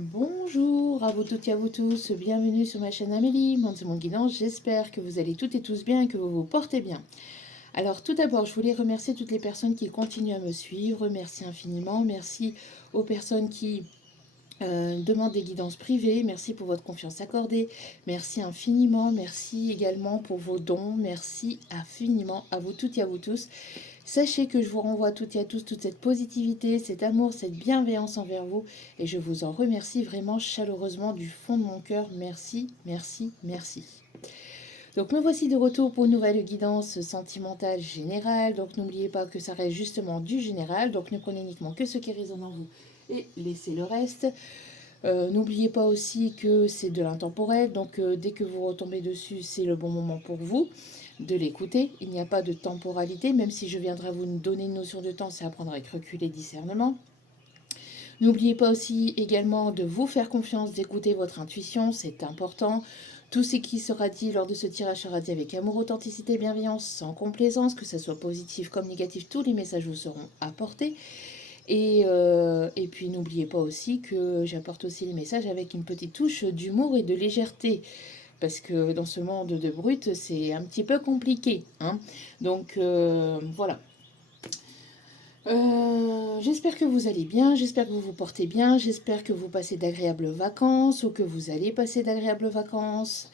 Bonjour à vous toutes et à vous tous, bienvenue sur ma chaîne Amélie, Monde c'est mon guidance, j'espère que vous allez toutes et tous bien et que vous vous portez bien. Alors tout d'abord, je voulais remercier toutes les personnes qui continuent à me suivre, merci infiniment, merci aux personnes qui demandent des guidances privées, merci pour votre confiance accordée, merci infiniment, merci également pour vos dons, merci infiniment à vous toutes et à vous tous. Sachez que je vous renvoie toutes et à tous toute cette positivité, cet amour, cette bienveillance envers vous et je vous en remercie vraiment chaleureusement du fond de mon cœur. Merci, merci, merci. Donc me voici de retour pour une nouvelle guidance sentimentale générale. Donc n'oubliez pas que ça reste justement du général. Donc ne prenez uniquement que ce qui résonne en vous et laissez le reste. N'oubliez pas aussi que c'est de l'intemporel. Donc dès que vous retombez dessus, c'est le bon moment pour vous de l'écouter. Il n'y a pas de temporalité, même si je viendrai vous donner une notion de temps, c'est à prendre avec recul et discernement. N'oubliez pas aussi également de vous faire confiance, d'écouter votre intuition, c'est important. Tout ce qui sera dit lors de ce tirage sera dit avec amour, authenticité, bienveillance, sans complaisance, que ce soit positif comme négatif, tous les messages vous seront apportés. Et puis n'oubliez pas aussi que j'apporte aussi les messages avec une petite touche d'humour et de légèreté. Parce que dans ce monde de brut, c'est un petit peu compliqué. Hein. Donc voilà. J'espère que vous allez bien, j'espère que vous vous portez bien, j'espère que vous passez d'agréables vacances ou que vous allez passer d'agréables vacances.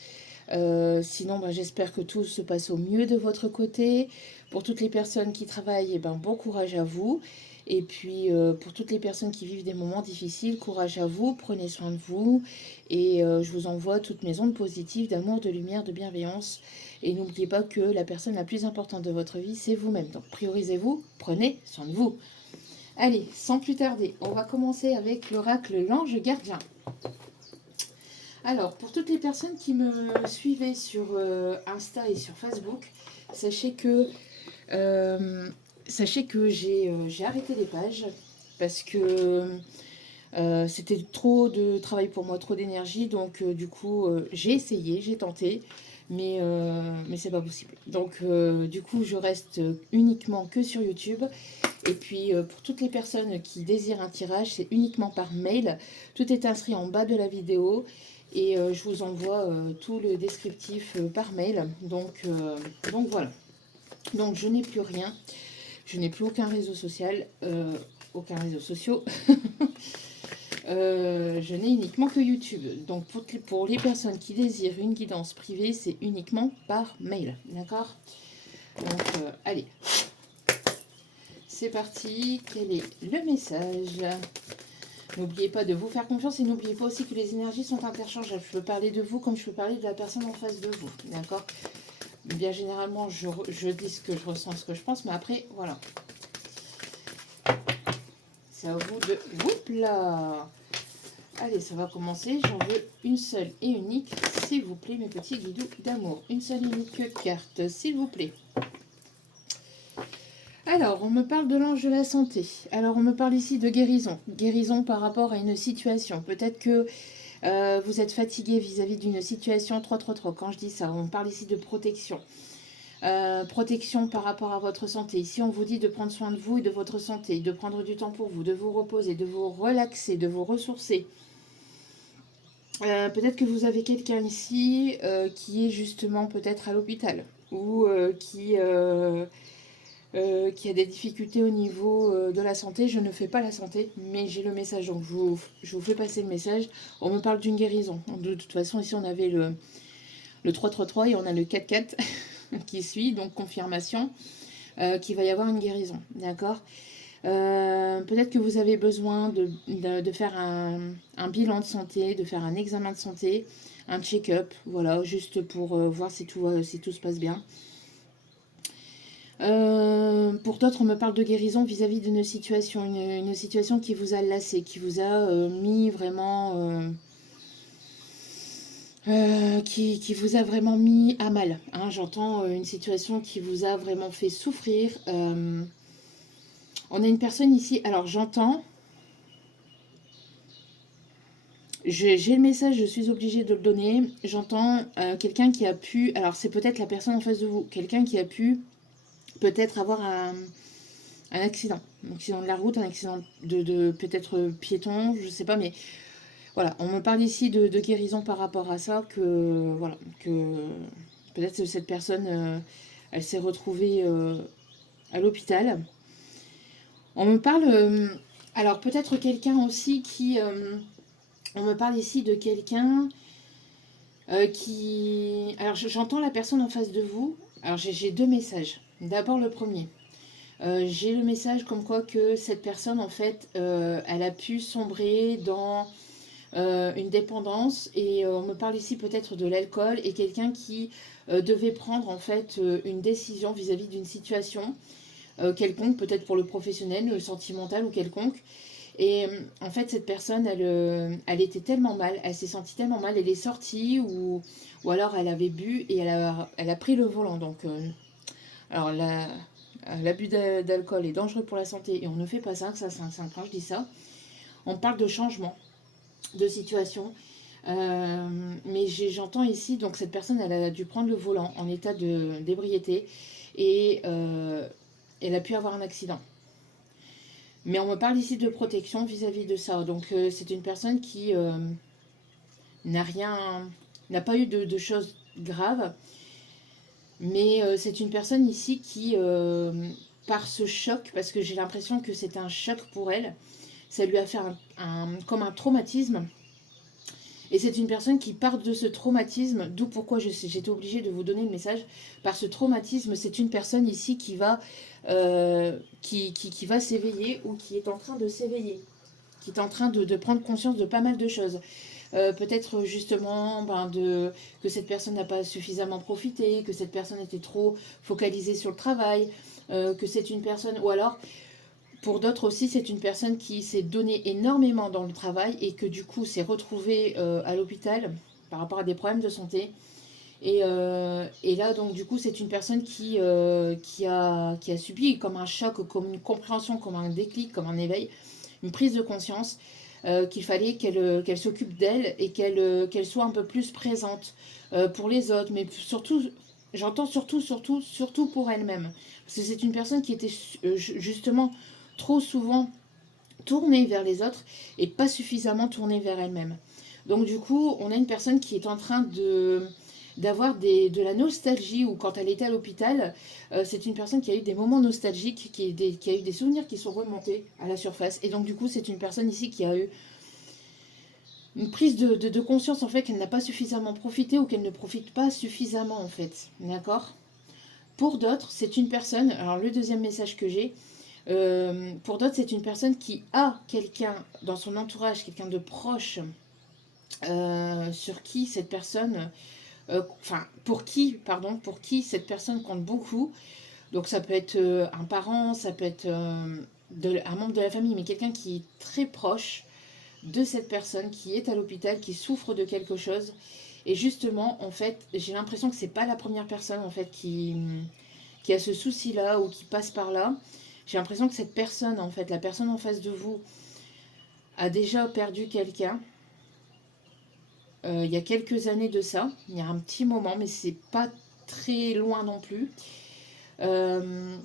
Sinon, ben, j'espère que tout se passe au mieux de votre côté. Pour toutes les personnes qui travaillent, eh ben, bon courage à vous. Et puis, pour toutes les personnes qui vivent des moments difficiles, courage à vous, prenez soin de vous. Et je vous envoie toutes mes ondes positives d'amour, de lumière, de bienveillance. Et n'oubliez pas que la personne la plus importante de votre vie, c'est vous-même. Donc, priorisez-vous, prenez soin de vous. Allez, sans plus tarder, on va commencer avec l'oracle l'ange gardien. Alors, pour toutes les personnes qui me suivaient sur Insta et sur Facebook, sachez que, euh, sachez que j'ai arrêté les pages parce que c'était trop de travail pour moi, trop d'énergie. Donc, du coup, j'ai essayé, j'ai tenté, mais c'est pas possible. Donc, du coup, je reste uniquement que sur YouTube. Et puis, pour toutes les personnes qui désirent un tirage, c'est uniquement par mail. Tout est inscrit en bas de la vidéo. Et je vous envoie tout le descriptif par mail. Donc voilà. Donc je n'ai plus rien. Je n'ai plus aucun réseau social. Aucun réseau social. Je n'ai uniquement que YouTube. Donc pour les personnes qui désirent une guidance privée, c'est uniquement par mail. D'accord. Donc allez. C'est parti. Quel est le message? N'oubliez pas de vous faire confiance et n'oubliez pas aussi que les énergies sont interchangeables. Je peux parler de vous comme je peux parler de la personne en face de vous. D'accord? Bien généralement, je dis ce que je ressens, ce que je pense, mais après, voilà. C'est à vous de vous plat. Allez, ça va commencer. J'en veux une seule et unique, s'il vous plaît, mes petits guidous d'amour. Une seule et unique carte, s'il vous plaît. Alors, on me parle de l'ange de la santé. Alors, on me parle ici de guérison. Guérison par rapport à une situation. Peut-être que vous êtes fatigué vis-à-vis d'une situation 3-3-3. Quand je dis ça, on parle ici de protection. Protection par rapport à votre santé. Ici, on vous dit de prendre soin de vous et de votre santé, de prendre du temps pour vous, de vous reposer, de vous relaxer, de vous ressourcer. Peut-être que vous avez quelqu'un ici qui est justement peut-être à l'hôpital ou qui a des difficultés au niveau de la santé. Je ne fais pas la santé, mais j'ai le message, donc je vous fais passer le message. On me parle d'une guérison. De toute façon, ici, on avait le 3-3-3 et on a le 4-4 qui suit, donc confirmation qu'il va y avoir une guérison. D'accord. Peut-être que vous avez besoin de faire un bilan de santé, de faire un examen de santé, un check-up, voilà, juste pour voir si tout se passe bien. Pour d'autres, on me parle de guérison vis-à-vis d'une situation, une situation qui vous a lassé, qui vous a mis vraiment... qui vous a vraiment mis à mal. Hein, j'entends une situation qui vous a vraiment fait souffrir. On a une personne ici, alors j'entends... J'ai le message, je suis obligée de le donner. J'entends quelqu'un qui a pu... Alors c'est peut-être la personne en face de vous. Quelqu'un qui a pu peut-être avoir un accident de la route, un accident de peut-être piéton, je sais pas, mais Voilà, on me parle ici de guérison par rapport à ça, que voilà, que peut-être que cette personne, elle s'est retrouvée à l'hôpital. On me parle, alors peut-être quelqu'un aussi qui, on me parle ici de quelqu'un qui, alors j'entends la personne en face de vous. Alors j'ai deux messages. D'abord le premier. J'ai le message comme quoi que cette personne, en fait, elle a pu sombrer dans une dépendance et on me parle ici peut-être de l'alcool et quelqu'un qui devait prendre en fait une décision vis-à-vis d'une situation quelconque, peut-être pour le professionnel, le sentimental ou quelconque. Et en fait, cette personne, elle était tellement mal, elle s'est sentie tellement mal, elle est sortie ou alors elle avait bu et elle a pris le volant. Donc, alors l'abus d'alcool est dangereux pour la santé et on ne fait pas ça, c'est un quand je dis ça. On parle de changement de situation. Mais j'entends ici, donc cette personne, elle a dû prendre le volant en état d'ébriété et elle a pu avoir un accident. Mais on me parle ici de protection vis-à-vis de ça. Donc c'est une personne qui n'a rien, n'a pas eu de choses graves, mais c'est une personne ici qui, par ce choc, parce que j'ai l'impression que c'est un choc pour elle, ça lui a fait comme un traumatisme. Et c'est une personne qui part de ce traumatisme, d'où pourquoi j'étais obligée de vous donner le message. Par ce traumatisme, c'est une personne ici qui va s'éveiller ou qui est en train de s'éveiller, qui est en train de prendre conscience de pas mal de choses. Peut-être justement que cette personne n'a pas suffisamment profité, que cette personne était trop focalisée sur le travail, que c'est une personne, ou alors pour d'autres aussi, c'est une personne qui s'est donnée énormément dans le travail et que du coup s'est retrouvée à l'hôpital par rapport à des problèmes de santé. Et là, donc, du coup, c'est une personne qui a subi comme un choc, comme une compréhension, comme un déclic, comme un éveil, une prise de conscience qu'il fallait qu'elle s'occupe d'elle et qu'elle soit un peu plus présente pour les autres, mais surtout, j'entends surtout pour elle-même. Parce que c'est une personne qui était justement trop souvent tournée vers les autres et pas suffisamment tournée vers elle-même. Donc du coup, on a une personne qui est en train d'avoir de la nostalgie, ou quand elle était à l'hôpital, c'est une personne qui a eu des moments nostalgiques, qui a eu des souvenirs qui sont remontés à la surface. Et donc du coup, c'est une personne ici qui a eu une prise de conscience en fait qu'elle n'a pas suffisamment profité ou qu'elle ne profite pas suffisamment en fait. D'accord. Pour d'autres, c'est une personne, alors le deuxième message que j'ai, pour d'autres, c'est une personne qui a quelqu'un dans son entourage, quelqu'un de proche, sur qui cette personne, pour qui cette personne compte beaucoup. Donc ça peut être un parent, ça peut être un membre de la famille, mais quelqu'un qui est très proche de cette personne qui est à l'hôpital, qui souffre de quelque chose. Et justement, en fait, j'ai l'impression que c'est pas la première personne en fait qui a ce souci-là ou qui passe par là. J'ai l'impression que cette personne, en fait, la personne en face de vous, a déjà perdu quelqu'un. Il y a quelques années de ça, il y a un petit moment, mais c'est pas très loin non plus. Euh,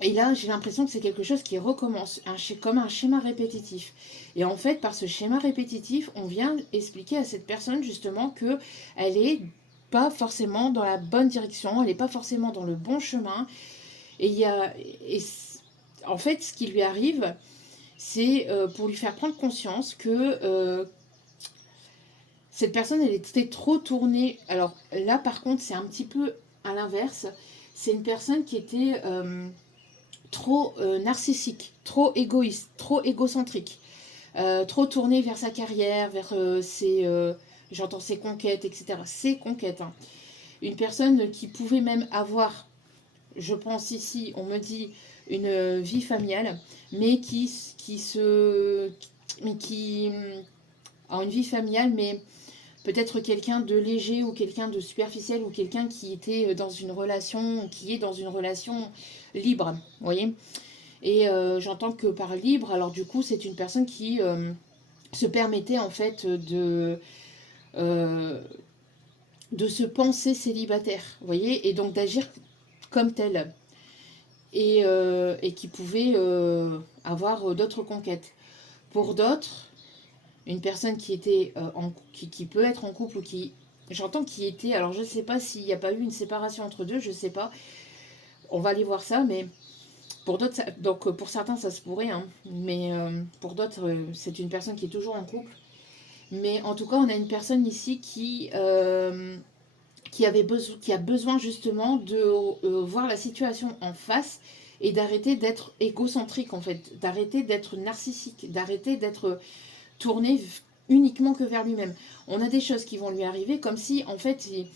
et là, j'ai l'impression que c'est quelque chose qui recommence, comme un schéma répétitif. Et en fait, par ce schéma répétitif, on vient expliquer à cette personne justement que elle est pas forcément dans la bonne direction, elle n'est pas forcément dans le bon chemin. Et il y a, et en fait, ce qui lui arrive, c'est pour lui faire prendre conscience que cette personne, elle était trop tournée. Alors là, par contre, c'est un petit peu à l'inverse. C'est une personne qui était trop narcissique, trop égoïste, trop égocentrique, trop tournée vers sa carrière, vers j'entends ses conquêtes, etc. Ses conquêtes. Hein. Une personne qui pouvait même avoir, je pense ici, on me dit, une vie familiale, mais qui a une vie familiale, mais peut-être quelqu'un de léger ou quelqu'un de superficiel ou quelqu'un qui était dans une relation, qui est dans une relation libre, vous voyez. Et j'entends que par libre, alors du coup, c'est une personne qui se permettait en fait euh, de se penser célibataire, vous voyez, et donc d'agir comme tel. Et qui pouvait avoir d'autres conquêtes. Pour d'autres, une personne qui était qui peut être en couple ou qui, j'entends qui était, alors je ne sais pas s'il n'y a pas eu une séparation entre deux, je ne sais pas, on va aller voir ça, mais pour d'autres, donc pour certains ça se pourrait, hein, mais pour d'autres c'est une personne qui est toujours en couple. Mais en tout cas, on a une personne ici qui a besoin justement de voir la situation en face et d'arrêter d'être égocentrique en fait, d'arrêter d'être narcissique, d'arrêter d'être tourné uniquement que vers lui-même. On a des choses qui vont lui arriver comme si en fait il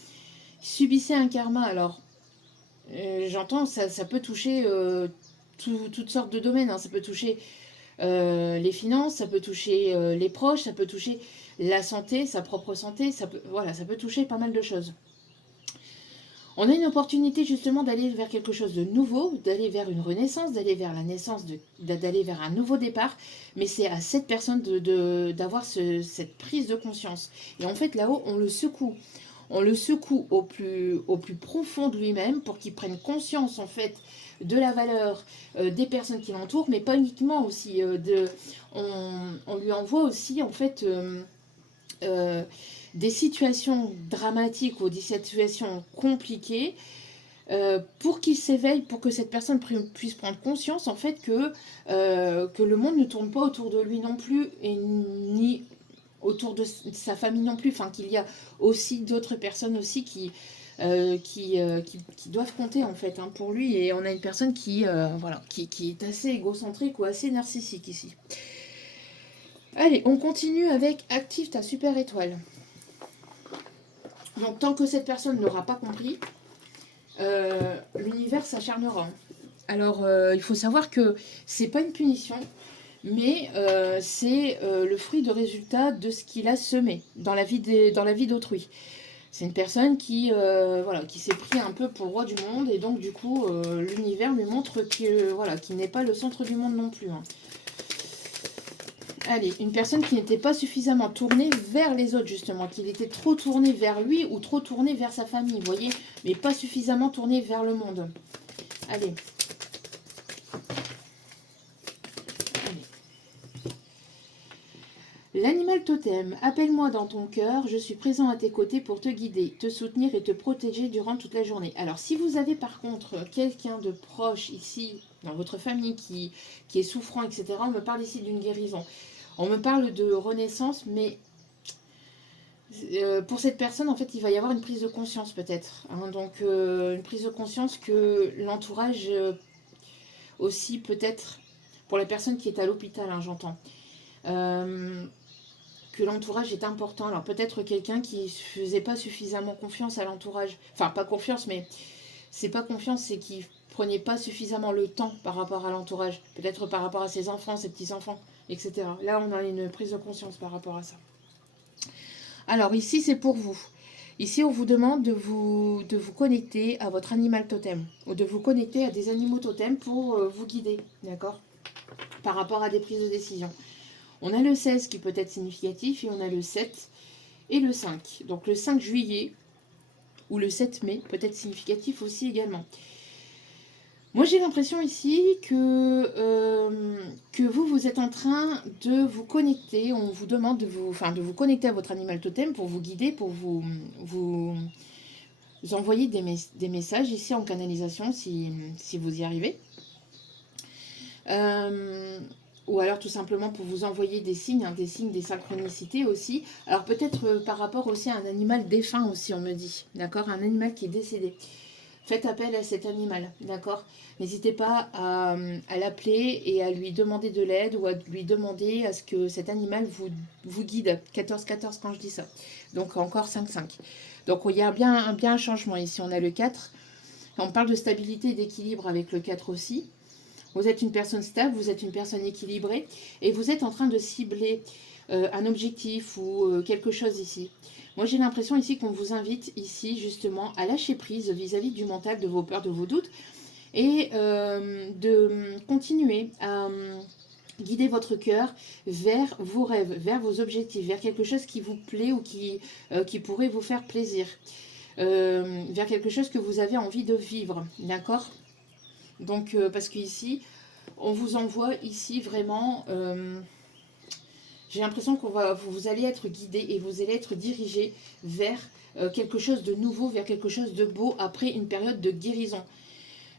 subissait un karma. Alors j'entends, ça peut toucher toutes sortes de domaines, hein. Ça peut toucher les finances, ça peut toucher les proches, ça peut toucher la santé, sa propre santé, voilà, ça peut toucher pas mal de choses. On a une opportunité justement d'aller vers quelque chose de nouveau, d'aller vers une renaissance, d'aller vers la naissance, d'aller vers un nouveau départ, mais c'est à cette personne d'avoir cette prise de conscience. Et en fait là-haut, on le secoue. On le secoue au plus profond de lui-même pour qu'il prenne conscience en fait de la valeur des personnes qui l'entourent, mais pas uniquement aussi. On lui envoie aussi en fait euh, des situations dramatiques ou des situations compliquées pour qu'il s'éveille, pour que cette personne puisse prendre conscience en fait que le monde ne tourne pas autour de lui non plus et ni autour de sa famille non plus, enfin qu'il y a aussi d'autres personnes aussi qui doivent compter en fait hein, pour lui, et on a une personne voilà, qui est assez égocentrique ou assez narcissique ici. Allez, on continue avec active ta super étoile. Donc tant que cette personne n'aura pas compris, l'univers s'acharnera. Alors il faut savoir que c'est pas une punition, mais c'est le fruit de résultat de ce qu'il a semé dans la vie d'autrui. C'est une personne voilà, qui s'est pris un peu pour le roi du monde, et donc du coup l'univers lui montre voilà, qu'il n'est pas le centre du monde non plus. Hein. Allez, une personne qui n'était pas suffisamment tournée vers les autres, justement, qu'il était trop tourné vers lui ou trop tourné vers sa famille, vous voyez, mais pas suffisamment tourné vers le monde. Allez. L'animal totem, appelle-moi dans ton cœur, je suis présent à tes côtés pour te guider, te soutenir et te protéger durant toute la journée. Alors si vous avez par contre quelqu'un de proche ici, dans votre famille, qui est souffrant, etc., on me parle ici d'une guérison. On me parle de renaissance, mais pour cette personne, en fait, il va y avoir une prise de conscience peut-être. Hein, donc une prise de conscience que l'entourage aussi peut-être, pour la personne qui est à l'hôpital, hein, j'entends. Que l'entourage est important. Alors peut-être quelqu'un qui ne faisait pas suffisamment confiance à l'entourage. Enfin, pas confiance, mais c'est pas confiance, c'est qu'il prenait pas suffisamment le temps par rapport à l'entourage. Peut-être par rapport à ses enfants, ses petits-enfants, etc. Là, on a une prise de conscience par rapport à ça. Alors ici, c'est pour vous. Ici, on vous demande de vous connecter à votre animal totem, ou de vous connecter à des animaux totems pour vous guider, d'accord, par rapport à des prises de décision. On a le 16 qui peut être significatif, et on a le 7 et le 5. Donc le 5 juillet ou le 7 mai peut être significatif aussi également. Moi j'ai l'impression ici que vous êtes en train de vous connecter. On vous demande de vous connecter à votre animal totem pour vous guider, pour vous envoyer des messages ici en canalisation si vous y arrivez. Ou alors tout simplement pour vous envoyer des signes, hein, des synchronicités aussi. Alors peut-être par rapport aussi à un animal défunt aussi, on me dit, d'accord, un animal qui est décédé. Faites appel à cet animal, d'accord. N'hésitez pas à l'appeler et à lui demander de l'aide, ou à lui demander à ce que cet animal vous guide. 14-14 quand je dis ça. Donc encore 5-5. Donc il y a bien un changement ici. On a le 4. On parle de stabilité et d'équilibre avec le 4 aussi. Vous êtes une personne stable, vous êtes une personne équilibrée, et vous êtes en train de cibler un objectif ou quelque chose ici. Moi, j'ai l'impression ici qu'on vous invite ici justement à lâcher prise vis-à-vis du mental, de vos peurs, de vos doutes, et de continuer à guider votre cœur vers vos rêves, vers vos objectifs, vers quelque chose qui vous plaît ou qui pourrait vous faire plaisir, vers quelque chose que vous avez envie de vivre, d'accord ? Donc, parce qu'ici, on vous envoie ici vraiment, J'ai l'impression que vous allez être guidé et vous allez être dirigé vers quelque chose de nouveau, vers quelque chose de beau après une période de guérison.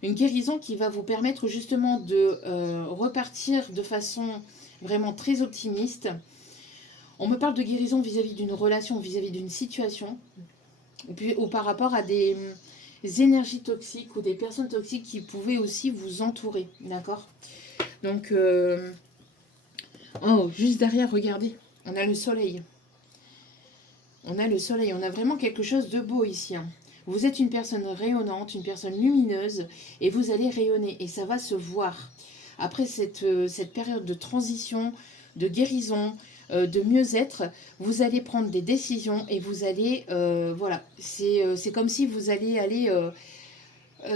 Une guérison qui va vous permettre justement de repartir de façon vraiment très optimiste. On me parle de guérison vis-à-vis d'une relation, vis-à-vis d'une situation, ou par rapport à des énergies toxiques ou des personnes toxiques qui pouvaient aussi vous entourer, d'accord? Donc, oh, juste derrière, regardez, on a le soleil. On a le soleil, on a vraiment quelque chose de beau ici. Hein. Vous êtes une personne rayonnante, une personne lumineuse, et vous allez rayonner, et ça va se voir. Après cette période de transition, de guérison, de mieux-être, vous allez prendre des décisions, et vous allez, voilà, c'est comme si vous allez aller,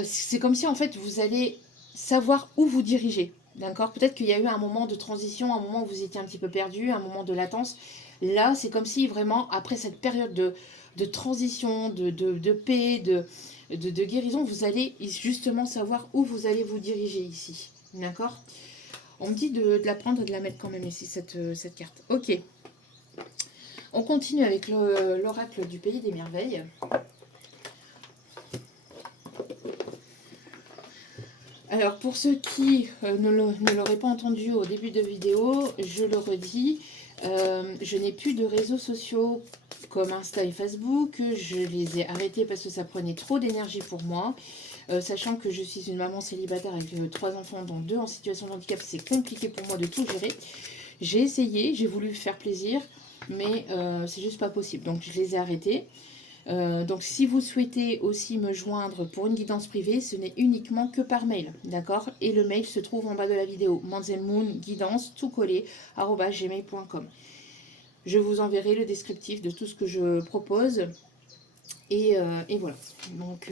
c'est comme si en fait vous allez savoir où vous diriger. D'accord? Peut-être qu'il y a eu un moment de transition, un moment où vous étiez un petit peu perdu, un moment de latence. Là, c'est comme si vraiment, après cette période de transition, de paix, de guérison, vous allez justement savoir où vous allez vous diriger ici. D'accord? On me dit de la prendre et de la mettre quand même ici, cette carte. Ok. On continue avec l'oracle du pays des merveilles. Alors, pour ceux qui ne l'auraient pas entendu au début de vidéo, je le redis, je n'ai plus de réseaux sociaux comme Insta et Facebook. Je les ai arrêtés parce que ça prenait trop d'énergie pour moi. Sachant que je suis une maman célibataire avec 3 enfants, dont 2 en situation de handicap, c'est compliqué pour moi de tout gérer. J'ai essayé, j'ai voulu faire plaisir, mais c'est juste pas possible. Donc, je les ai arrêtés. Donc si vous souhaitez aussi me joindre pour une guidance privée, ce n'est uniquement que par mail, d'accord? Et le mail se trouve en bas de la vidéo, manzelmoonguidance, tout collé, @gmail.com. Je vous enverrai le descriptif de tout ce que je propose. Et voilà. Donc,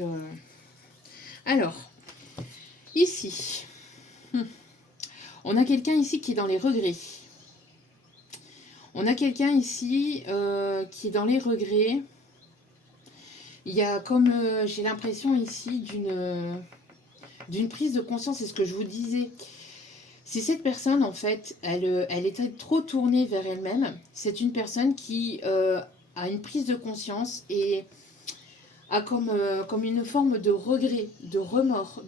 alors, ici, on a quelqu'un ici qui est dans les regrets. On a quelqu'un ici qui est dans les regrets. Il y a comme, j'ai l'impression ici d'une prise de conscience, c'est ce que je vous disais. Si cette personne, en fait, elle est trop tournée vers elle-même, c'est une personne qui a une prise de conscience et a comme une forme de regret, de remords,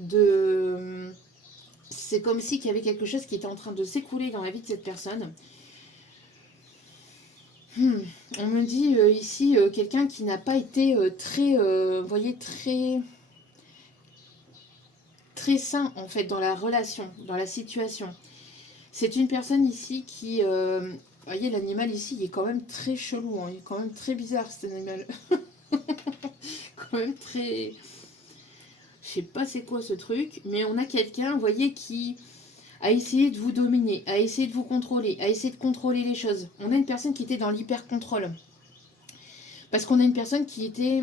c'est comme si il y avait quelque chose qui était en train de s'écouler dans la vie de cette personne. On me dit ici quelqu'un qui n'a pas été très, vous voyez, très sain en fait dans la relation, dans la situation. C'est une personne ici qui, vous voyez, l'animal ici, il est quand même très chelou, hein, il est quand même très bizarre cet animal. Quand même très, je sais pas c'est quoi ce truc, mais on a quelqu'un, vous voyez, qui a essayé de vous dominer, a essayé de vous contrôler, a essayé de contrôler les choses. On a une personne qui était dans l'hyper-contrôle. Parce qu'on a une personne qui était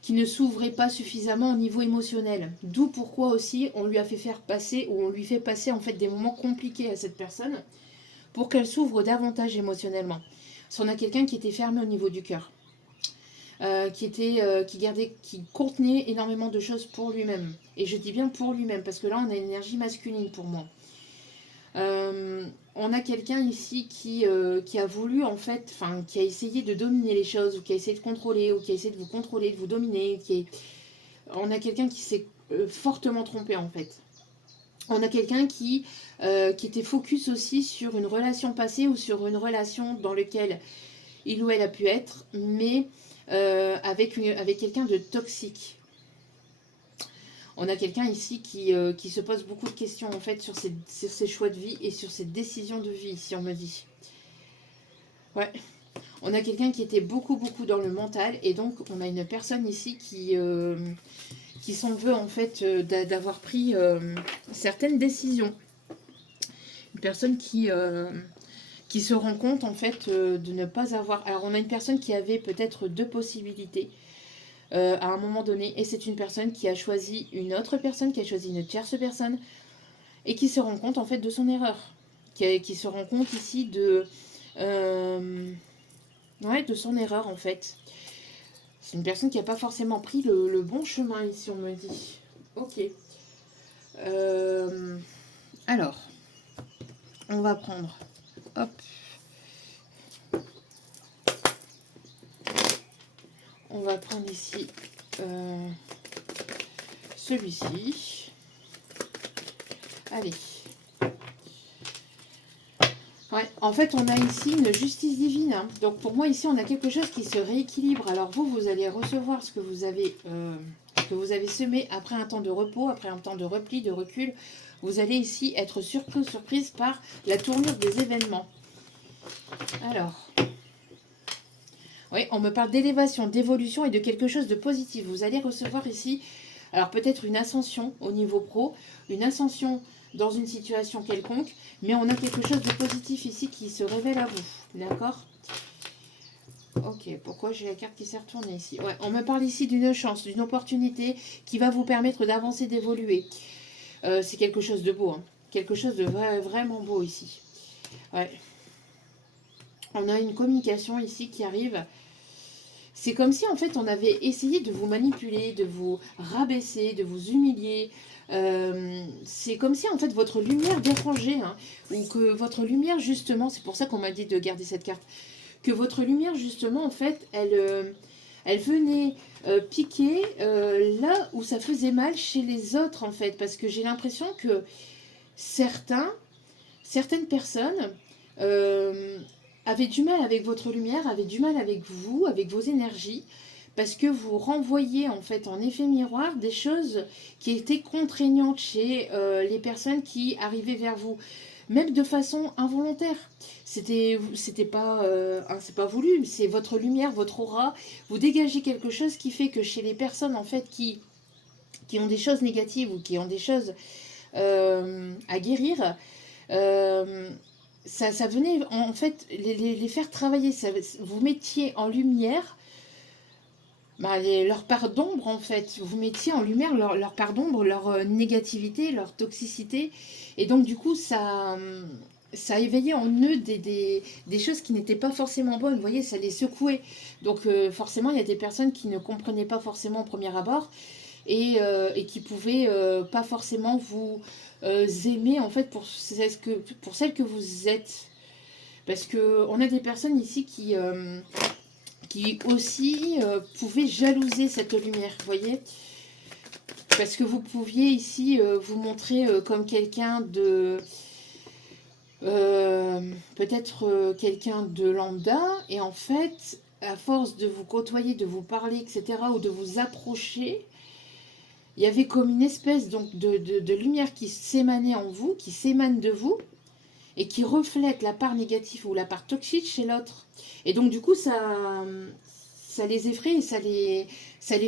qui ne s'ouvrait pas suffisamment au niveau émotionnel. D'où pourquoi aussi on lui a fait faire passer, ou on lui fait passer en fait des moments compliqués à cette personne pour qu'elle s'ouvre davantage émotionnellement. Si on a quelqu'un qui était fermé au niveau du cœur, qui contenait énormément de choses pour lui-même. Et je dis bien pour lui-même, parce que là on a une énergie masculine pour moi. On a quelqu'un ici qui a voulu en fait, enfin qui a essayé de dominer les choses, ou qui a essayé de contrôler, ou qui a essayé de vous contrôler, de vous dominer. On a quelqu'un qui s'est fortement trompé en fait. On a quelqu'un qui était focus aussi sur une relation passée ou sur une relation dans laquelle il ou elle a pu être, mais avec quelqu'un de toxique. On a quelqu'un ici qui se pose beaucoup de questions en fait sur ses choix de vie et sur ses décisions de vie, si on me dit. Ouais. On a quelqu'un qui était beaucoup dans le mental, et donc on a une personne ici qui s'en veut en fait d'avoir pris certaines décisions. Une personne qui se rend compte en fait de ne pas avoir... Alors on a une personne qui avait peut-être 2 possibilités à un moment donné, et c'est une personne qui a choisi une autre personne, qui a choisi une tierce personne, et qui se rend compte en fait de son erreur, qui se rend compte ici de son erreur en fait. C'est une personne qui n'a pas forcément pris le bon chemin ici, on me dit. Ok. Alors, on va prendre hop. On va prendre ici celui-ci. Allez. Ouais, en fait, on a ici une justice divine. Hein. Donc, pour moi, ici, on a quelque chose qui se rééquilibre. Alors, vous allez recevoir ce que vous avez semé après un temps de repos, après un temps de repli, de recul. Vous allez ici être surprise par la tournure des événements. Alors, oui, on me parle d'élévation, d'évolution et de quelque chose de positif. Vous allez recevoir ici, alors peut-être une ascension au niveau pro, une ascension dans une situation quelconque, mais on a quelque chose de positif ici qui se révèle à vous. D'accord? Ok, pourquoi j'ai la carte qui s'est retournée ici? Ouais, on me parle ici d'une chance, d'une opportunité qui va vous permettre d'avancer, d'évoluer. C'est quelque chose de beau, hein. Quelque chose de vraiment beau ici. Ouais. On a une communication ici qui arrive. C'est comme si en fait on avait essayé de vous manipuler, de vous rabaisser, de vous humilier. C'est comme si en fait votre lumière dérangeait, hein, ou que votre lumière justement, c'est pour ça qu'on m'a dit de garder cette carte, que votre lumière justement en fait elle venait piquer là où ça faisait mal chez les autres en fait, parce que j'ai l'impression que certaines personnes euh, avaient du mal avec votre lumière, avaient du mal avec vous, avec vos énergies, parce que vous renvoyez en fait en effet miroir des choses qui étaient contraignantes chez les personnes qui arrivaient vers vous, même de façon involontaire. C'était pas, c'est pas voulu, c'est votre lumière, votre aura. Vous dégagez quelque chose qui fait que chez les personnes en fait qui ont des choses négatives ou qui ont des choses à guérir, euh, ça venait en fait les faire travailler. Vous mettiez en lumière leur part d'ombre en fait. Vous mettiez en lumière leur part d'ombre, leur négativité, leur toxicité. Et donc du coup, ça éveillait en eux des choses qui n'étaient pas forcément bonnes. Vous voyez, ça les secouait. Donc forcément, il y a des personnes qui ne comprenaient pas forcément au premier abord et qui pouvaient pas forcément vous aimer en fait pour celle que vous êtes. Parce qu'on a des personnes ici qui aussi pouvaient jalouser cette lumière, vous voyez. Parce que vous pouviez ici vous montrer comme quelqu'un de... peut-être quelqu'un de lambda, et en fait, à force de vous côtoyer, de vous parler, etc., ou de vous approcher, il y avait comme une espèce donc de lumière qui s'émanait en vous, qui s'émane de vous, et qui reflète la part négative ou la part toxique chez l'autre. Et donc du coup, ça les effraie et ça les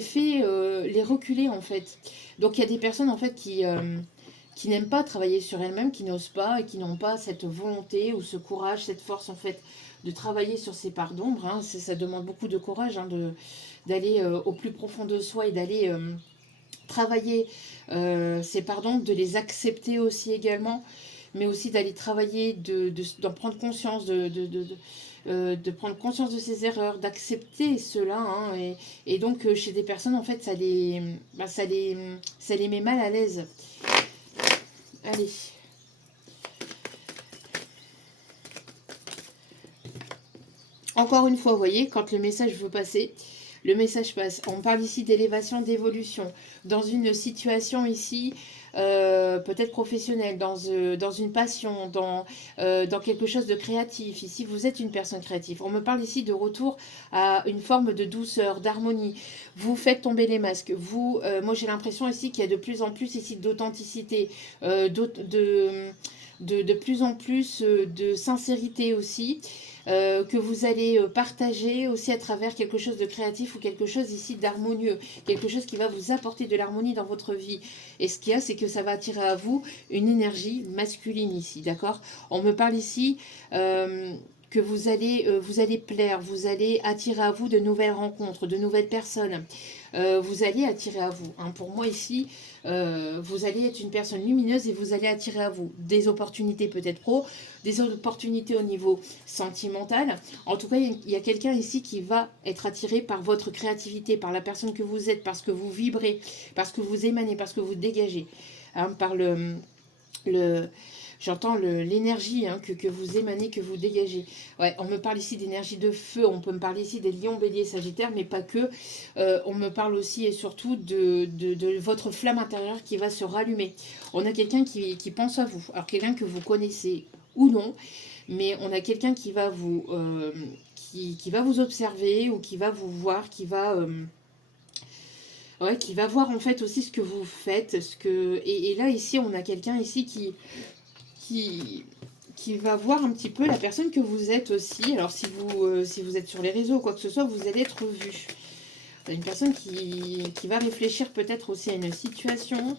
fait les reculer en fait. Donc il y a des personnes en fait qui n'aiment pas travailler sur elles-mêmes, qui n'osent pas et qui n'ont pas cette volonté ou ce courage, cette force en fait de travailler sur ces parts d'ombre. Hein. Ça demande beaucoup de courage hein, d'aller au plus profond de soi et d'aller travailler ces parts d'ombre, de les accepter aussi également, mais aussi d'aller travailler, d'en prendre conscience, de prendre conscience de ses erreurs, d'accepter cela. Hein, et donc, chez des personnes, en fait, ça les met mal à l'aise. Allez. Encore une fois, vous voyez, quand le message veut passer, le message passe. On parle ici d'élévation, d'évolution. Dans une situation ici, peut-être professionnelle, dans une passion, dans quelque chose de créatif. Ici, vous êtes une personne créative. On me parle ici de retour à une forme de douceur, d'harmonie. Vous faites tomber les masques. Moi, j'ai l'impression ici qu'il y a de plus en plus ici d'authenticité, de plus en plus de sincérité aussi. Que vous allez partager aussi à travers quelque chose de créatif ou quelque chose ici d'harmonieux, quelque chose qui va vous apporter de l'harmonie dans votre vie. Et ce qu'il y a, c'est que ça va attirer à vous une énergie masculine ici, d'accord? On me parle ici que vous allez plaire, vous allez attirer à vous de nouvelles rencontres, de nouvelles personnes. Vous allez attirer à vous. Hein. Pour moi ici, vous allez être une personne lumineuse et vous allez attirer à vous des opportunités peut-être pro, des opportunités au niveau sentimental. En tout cas, il y a quelqu'un ici qui va être attiré par votre créativité, par la personne que vous êtes, parce que vous vibrez, parce que vous émanez, parce que vous dégagez. Hein, par le J'entends l'énergie hein, que vous émanez, que vous dégagez. Ouais, on me parle ici d'énergie de feu, on peut me parler ici des lions, béliers, sagittaires, mais pas que. On me parle aussi et surtout de votre flamme intérieure qui va se rallumer. On a quelqu'un qui pense à vous. Alors quelqu'un que vous connaissez ou non, mais on a quelqu'un qui va qui va vous observer ou qui va vous voir, ouais, qui va voir en fait aussi ce que vous faites. Et là, ici, on a quelqu'un ici qui, qui va voir un petit peu la personne que vous êtes aussi. Alors, si vous êtes sur les réseaux ou quoi que ce soit, vous allez être vu. Une personne qui va réfléchir peut-être aussi à une situation.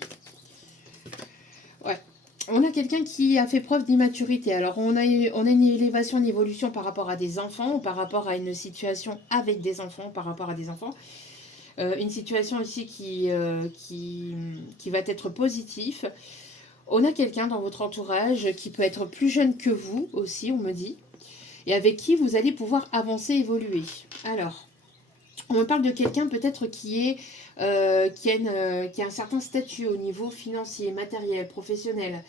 Ouais. On a quelqu'un qui a fait preuve d'immaturité. Alors, on a une élévation, une évolution par rapport à des enfants, ou par rapport à une situation avec des enfants, par rapport à des enfants. Une situation ici qui va être positive. On a quelqu'un dans votre entourage qui peut être plus jeune que vous aussi, on me dit, et avec qui vous allez pouvoir avancer, évoluer. Alors, on me parle de quelqu'un peut-être qui a un certain statut au niveau financier, matériel, professionnel.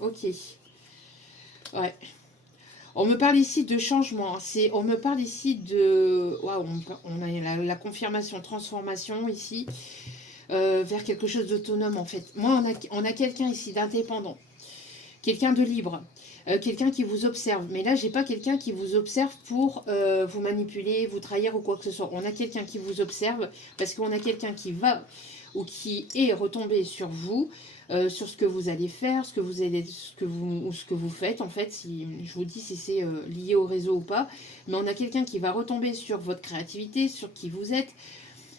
Ok. Ouais. On me parle ici de changement. On me parle ici de... Waouh, on a confirmation, transformation ici, vers quelque chose d'autonome en fait. Moi, on a quelqu'un ici d'indépendant, quelqu'un de libre, quelqu'un qui vous observe. Mais là, j'ai pas quelqu'un qui vous observe pour vous manipuler, vous trahir ou quoi que ce soit. On a quelqu'un qui vous observe parce qu'on a quelqu'un qui va ou qui est retombé sur vous, sur ce que vous allez faire, ce que vous faites en fait. Si je vous dis si c'est lié au réseau ou pas, mais on a quelqu'un qui va retomber sur votre créativité, sur qui vous êtes.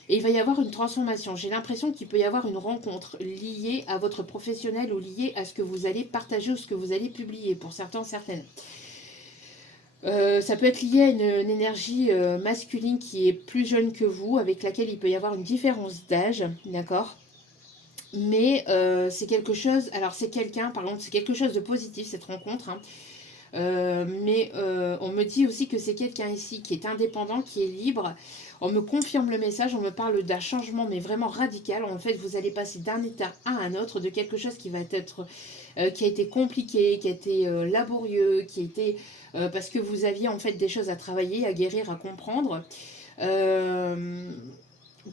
Et il va y avoir une transformation. J'ai l'impression qu'il peut y avoir une rencontre liée à votre professionnel ou liée à ce que vous allez partager ou ce que vous allez publier, pour certains, certaines. Ça peut être lié à une énergie masculine qui est plus jeune que vous, avec laquelle il peut y avoir une différence d'âge, d'accord. Mais c'est quelque chose, alors c'est quelqu'un, par exemple, c'est quelque chose de positif cette rencontre, hein. Mais on me dit aussi que c'est quelqu'un ici qui est indépendant, qui est libre. On me confirme le message, on me parle d'un changement, mais vraiment radical. En fait, vous allez passer d'un état à un autre, de quelque chose qui va être, qui a été compliqué, qui a été laborieux, qui a été parce que vous aviez en fait des choses à travailler, à guérir, à comprendre. Euh,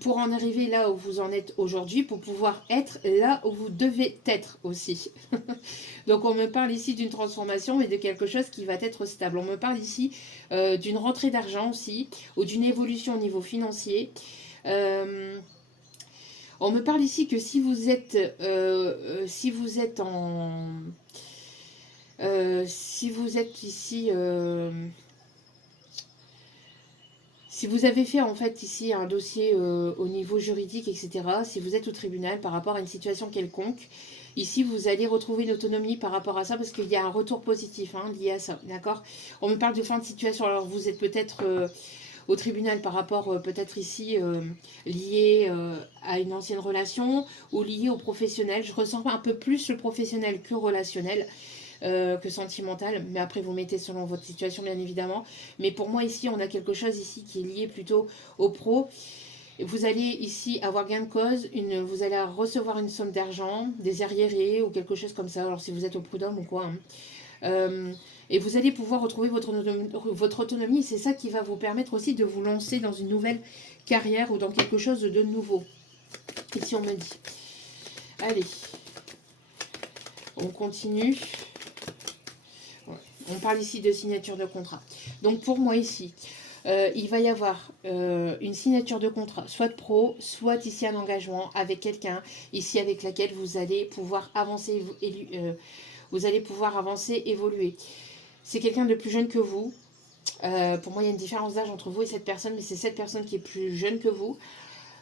pour en arriver là où vous en êtes aujourd'hui, pour pouvoir être là où vous devez être aussi. Donc on me parle ici d'une transformation, mais de quelque chose qui va être stable. On me parle ici d'une rentrée d'argent aussi, ou d'une évolution au niveau financier. Euh, on me parle ici que si vous êtes en... si vous êtes ici... si vous avez fait en fait ici un dossier au niveau juridique, etc., si vous êtes au tribunal par rapport à une situation quelconque, ici vous allez retrouver une autonomie par rapport à ça parce qu'il y a un retour positif hein, lié à ça, d'accord. On me parle de fin de situation, alors vous êtes peut-être au tribunal par rapport peut-être ici lié à une ancienne relation ou lié au professionnel. Je ressens un peu plus le professionnel que relationnel que sentimental, mais après vous mettez selon votre situation bien évidemment. Mais pour moi ici, on a quelque chose ici qui est lié plutôt au pro. Vous allez ici avoir gain de cause, vous allez recevoir une somme d'argent, des arriérés ou quelque chose comme ça, alors si vous êtes au prud'homme ou quoi. Hein. Et vous allez pouvoir retrouver votre autonomie, c'est ça qui va vous permettre aussi de vous lancer dans une nouvelle carrière ou dans quelque chose de nouveau. Ici on me dit. Allez, on continue. On parle ici de signature de contrat. Donc pour moi ici, il va y avoir une signature de contrat, soit de pro, soit ici un engagement avec quelqu'un, ici avec laquelle vous allez pouvoir avancer, vous allez pouvoir avancer, évoluer. C'est quelqu'un de plus jeune que vous. Pour moi, il y a une différence d'âge entre vous et cette personne, mais c'est cette personne qui est plus jeune que vous.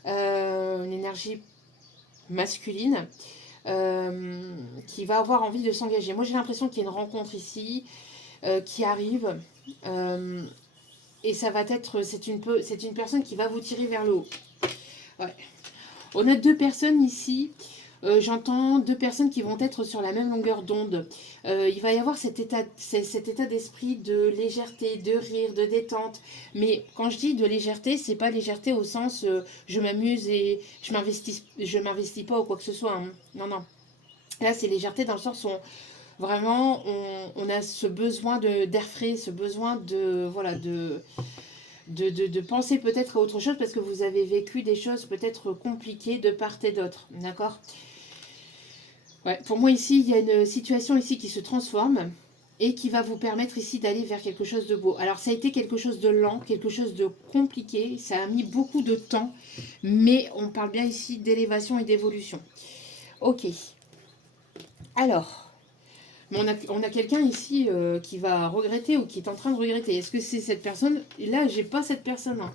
Une énergie masculine. Qui va avoir envie de s'engager. Moi, j'ai l'impression qu'il y a une rencontre ici qui arrive. Et ça va être, c'est une personne qui va vous tirer vers le haut. Ouais. On a deux personnes ici. J'entends deux personnes qui vont être sur la même longueur d'onde. Il va y avoir cet état d'esprit de légèreté, de rire, de détente. Mais quand je dis de légèreté, c'est pas légèreté au sens je m'amuse et je m'investis pas ou quoi que ce soit. Hein. Non, non. Là, c'est légèreté dans le sens où vraiment, on a ce besoin d'air frais, ce besoin de, voilà, de penser peut-être à autre chose parce que vous avez vécu des choses peut-être compliquées de part et d'autre. D'accord? Ouais, pour moi, ici, il y a une situation ici qui se transforme et qui va vous permettre ici d'aller vers quelque chose de beau. Alors, ça a été quelque chose de lent, quelque chose de compliqué. Ça a mis beaucoup de temps, mais on parle bien ici d'élévation et d'évolution. Ok. Alors, mais on a quelqu'un ici qui va regretter ou qui est en train de regretter. Est-ce que c'est cette personne? Là, j'ai pas cette personne. Hein.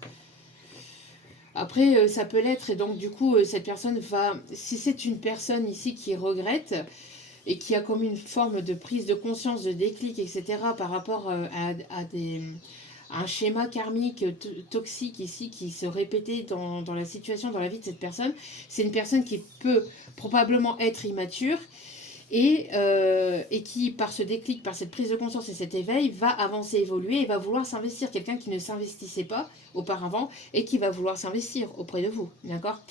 Après, ça peut l'être. Et donc, du coup, cette personne va... Si c'est une personne ici qui regrette et qui a comme une forme de prise de conscience, de déclic, etc., par rapport à un schéma karmique toxique ici qui se répétait dans la situation, dans la vie de cette personne, c'est une personne qui peut probablement être immature et qui, par ce déclic, par cette prise de conscience et cet éveil, va avancer, évoluer et va vouloir s'investir. Quelqu'un qui ne s'investissait pas auparavant et qui va vouloir s'investir auprès de vous. D'accord?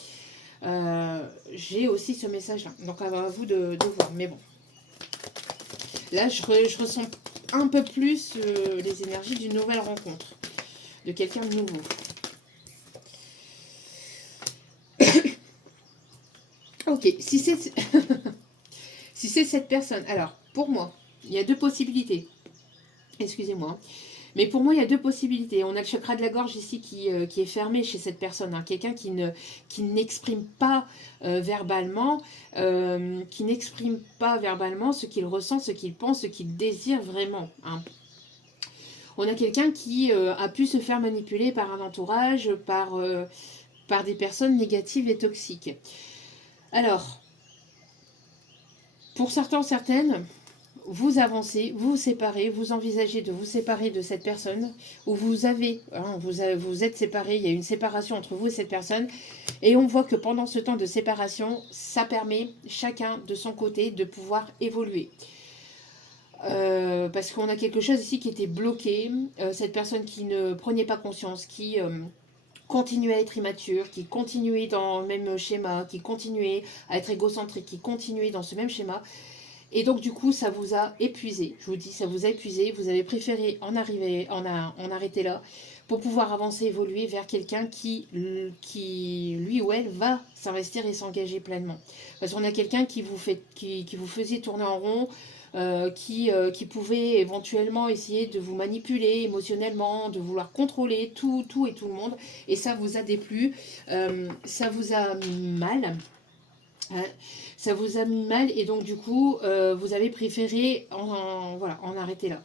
J'ai aussi ce message-là. Donc, à vous de voir. Mais bon. Là, je ressens un peu plus les énergies d'une nouvelle rencontre. De quelqu'un de nouveau. Ok. Si c'est... Si c'est cette personne, alors, pour moi, il y a deux possibilités. Excusez-moi. Mais pour moi, il y a deux possibilités. On a le chakra de la gorge ici qui est fermé chez cette personne. Hein. Quelqu'un qui n'exprime pas verbalement, ce qu'il ressent, ce qu'il pense, ce qu'il désire vraiment. Hein. On a quelqu'un qui a pu se faire manipuler par un entourage, par des personnes négatives et toxiques. Alors, pour certains, certaines, vous avancez, vous vous séparez, vous envisagez de vous séparer de cette personne, ou vous êtes séparés, il y a une séparation entre vous et cette personne, et on voit que pendant ce temps de séparation, ça permet chacun de son côté de pouvoir évoluer. Parce qu'on a quelque chose ici qui était bloqué, cette personne qui ne prenait pas conscience, qui continuait à être immature, qui continuait dans le même schéma, qui continuait à être égocentrique, qui continuait dans ce même schéma. Et donc, du coup, ça vous a épuisé. Je vous dis, ça vous a épuisé. Vous avez préféré en arrêter là pour pouvoir avancer, évoluer vers quelqu'un qui, lui ou elle, va s'investir et s'engager pleinement. Parce qu'on a quelqu'un qui vous faisait tourner en rond, qui pouvait éventuellement essayer de vous manipuler émotionnellement, de vouloir contrôler tout et tout le monde. Et ça vous a déplu, ça vous a mis mal. Ça vous a mis mal et donc du coup, vous avez préféré en arrêter là.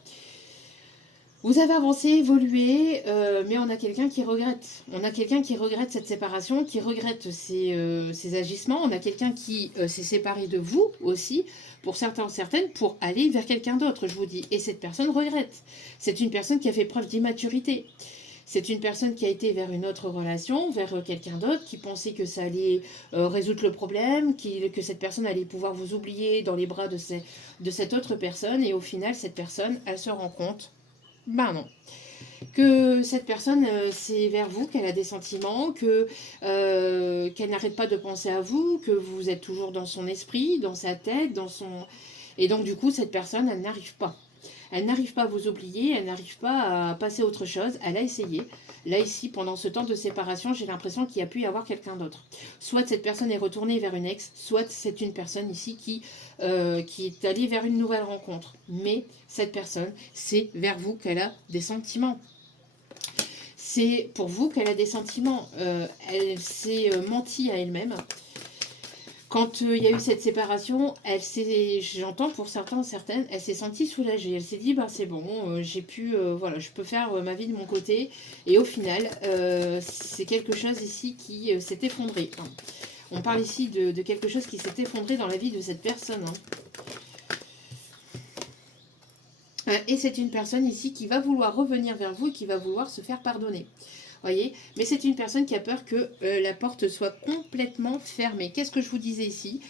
Vous avez avancé, évolué, mais on a quelqu'un qui regrette. On a quelqu'un qui regrette cette séparation, qui regrette ses agissements. On a quelqu'un qui s'est séparé de vous aussi, pour certains, certaines, pour aller vers quelqu'un d'autre, je vous dis. Et cette personne regrette. C'est une personne qui a fait preuve d'immaturité. C'est une personne qui a été vers une autre relation, vers quelqu'un d'autre, qui pensait que ça allait résoudre le problème, que cette personne allait pouvoir vous oublier dans les bras de cette autre personne. Et au final, cette personne, elle se rend compte, ben non, que cette personne, c'est vers vous qu'elle a des sentiments, qu'elle n'arrête pas de penser à vous, que vous êtes toujours dans son esprit, dans sa tête, dans son... Et donc, du coup, cette personne, elle n'arrive pas. Elle n'arrive pas à vous oublier, elle n'arrive pas à passer à autre chose. Elle a essayé. Là, ici, pendant ce temps de séparation, j'ai l'impression qu'il y a pu y avoir quelqu'un d'autre. Soit cette personne est retournée vers une ex, soit c'est une personne ici qui est allée vers une nouvelle rencontre. Mais cette personne, c'est vers vous qu'elle a des sentiments. C'est pour vous qu'elle a des sentiments. Elle s'est mentie à elle-même. Quand il y a eu cette séparation, j'entends pour certains, certaines, elle s'est sentie soulagée. Elle s'est dit, bah, c'est bon, j'ai pu, voilà, je peux faire ma vie de mon côté. Et au final, c'est quelque chose ici qui s'est effondré. Hein. On parle ici de quelque chose qui s'est effondré dans la vie de cette personne. Hein. Et c'est une personne ici qui va vouloir revenir vers vous et qui va vouloir se faire pardonner. Voyez, mais c'est une personne qui a peur que la porte soit complètement fermée. Qu'est-ce que je vous disais ici?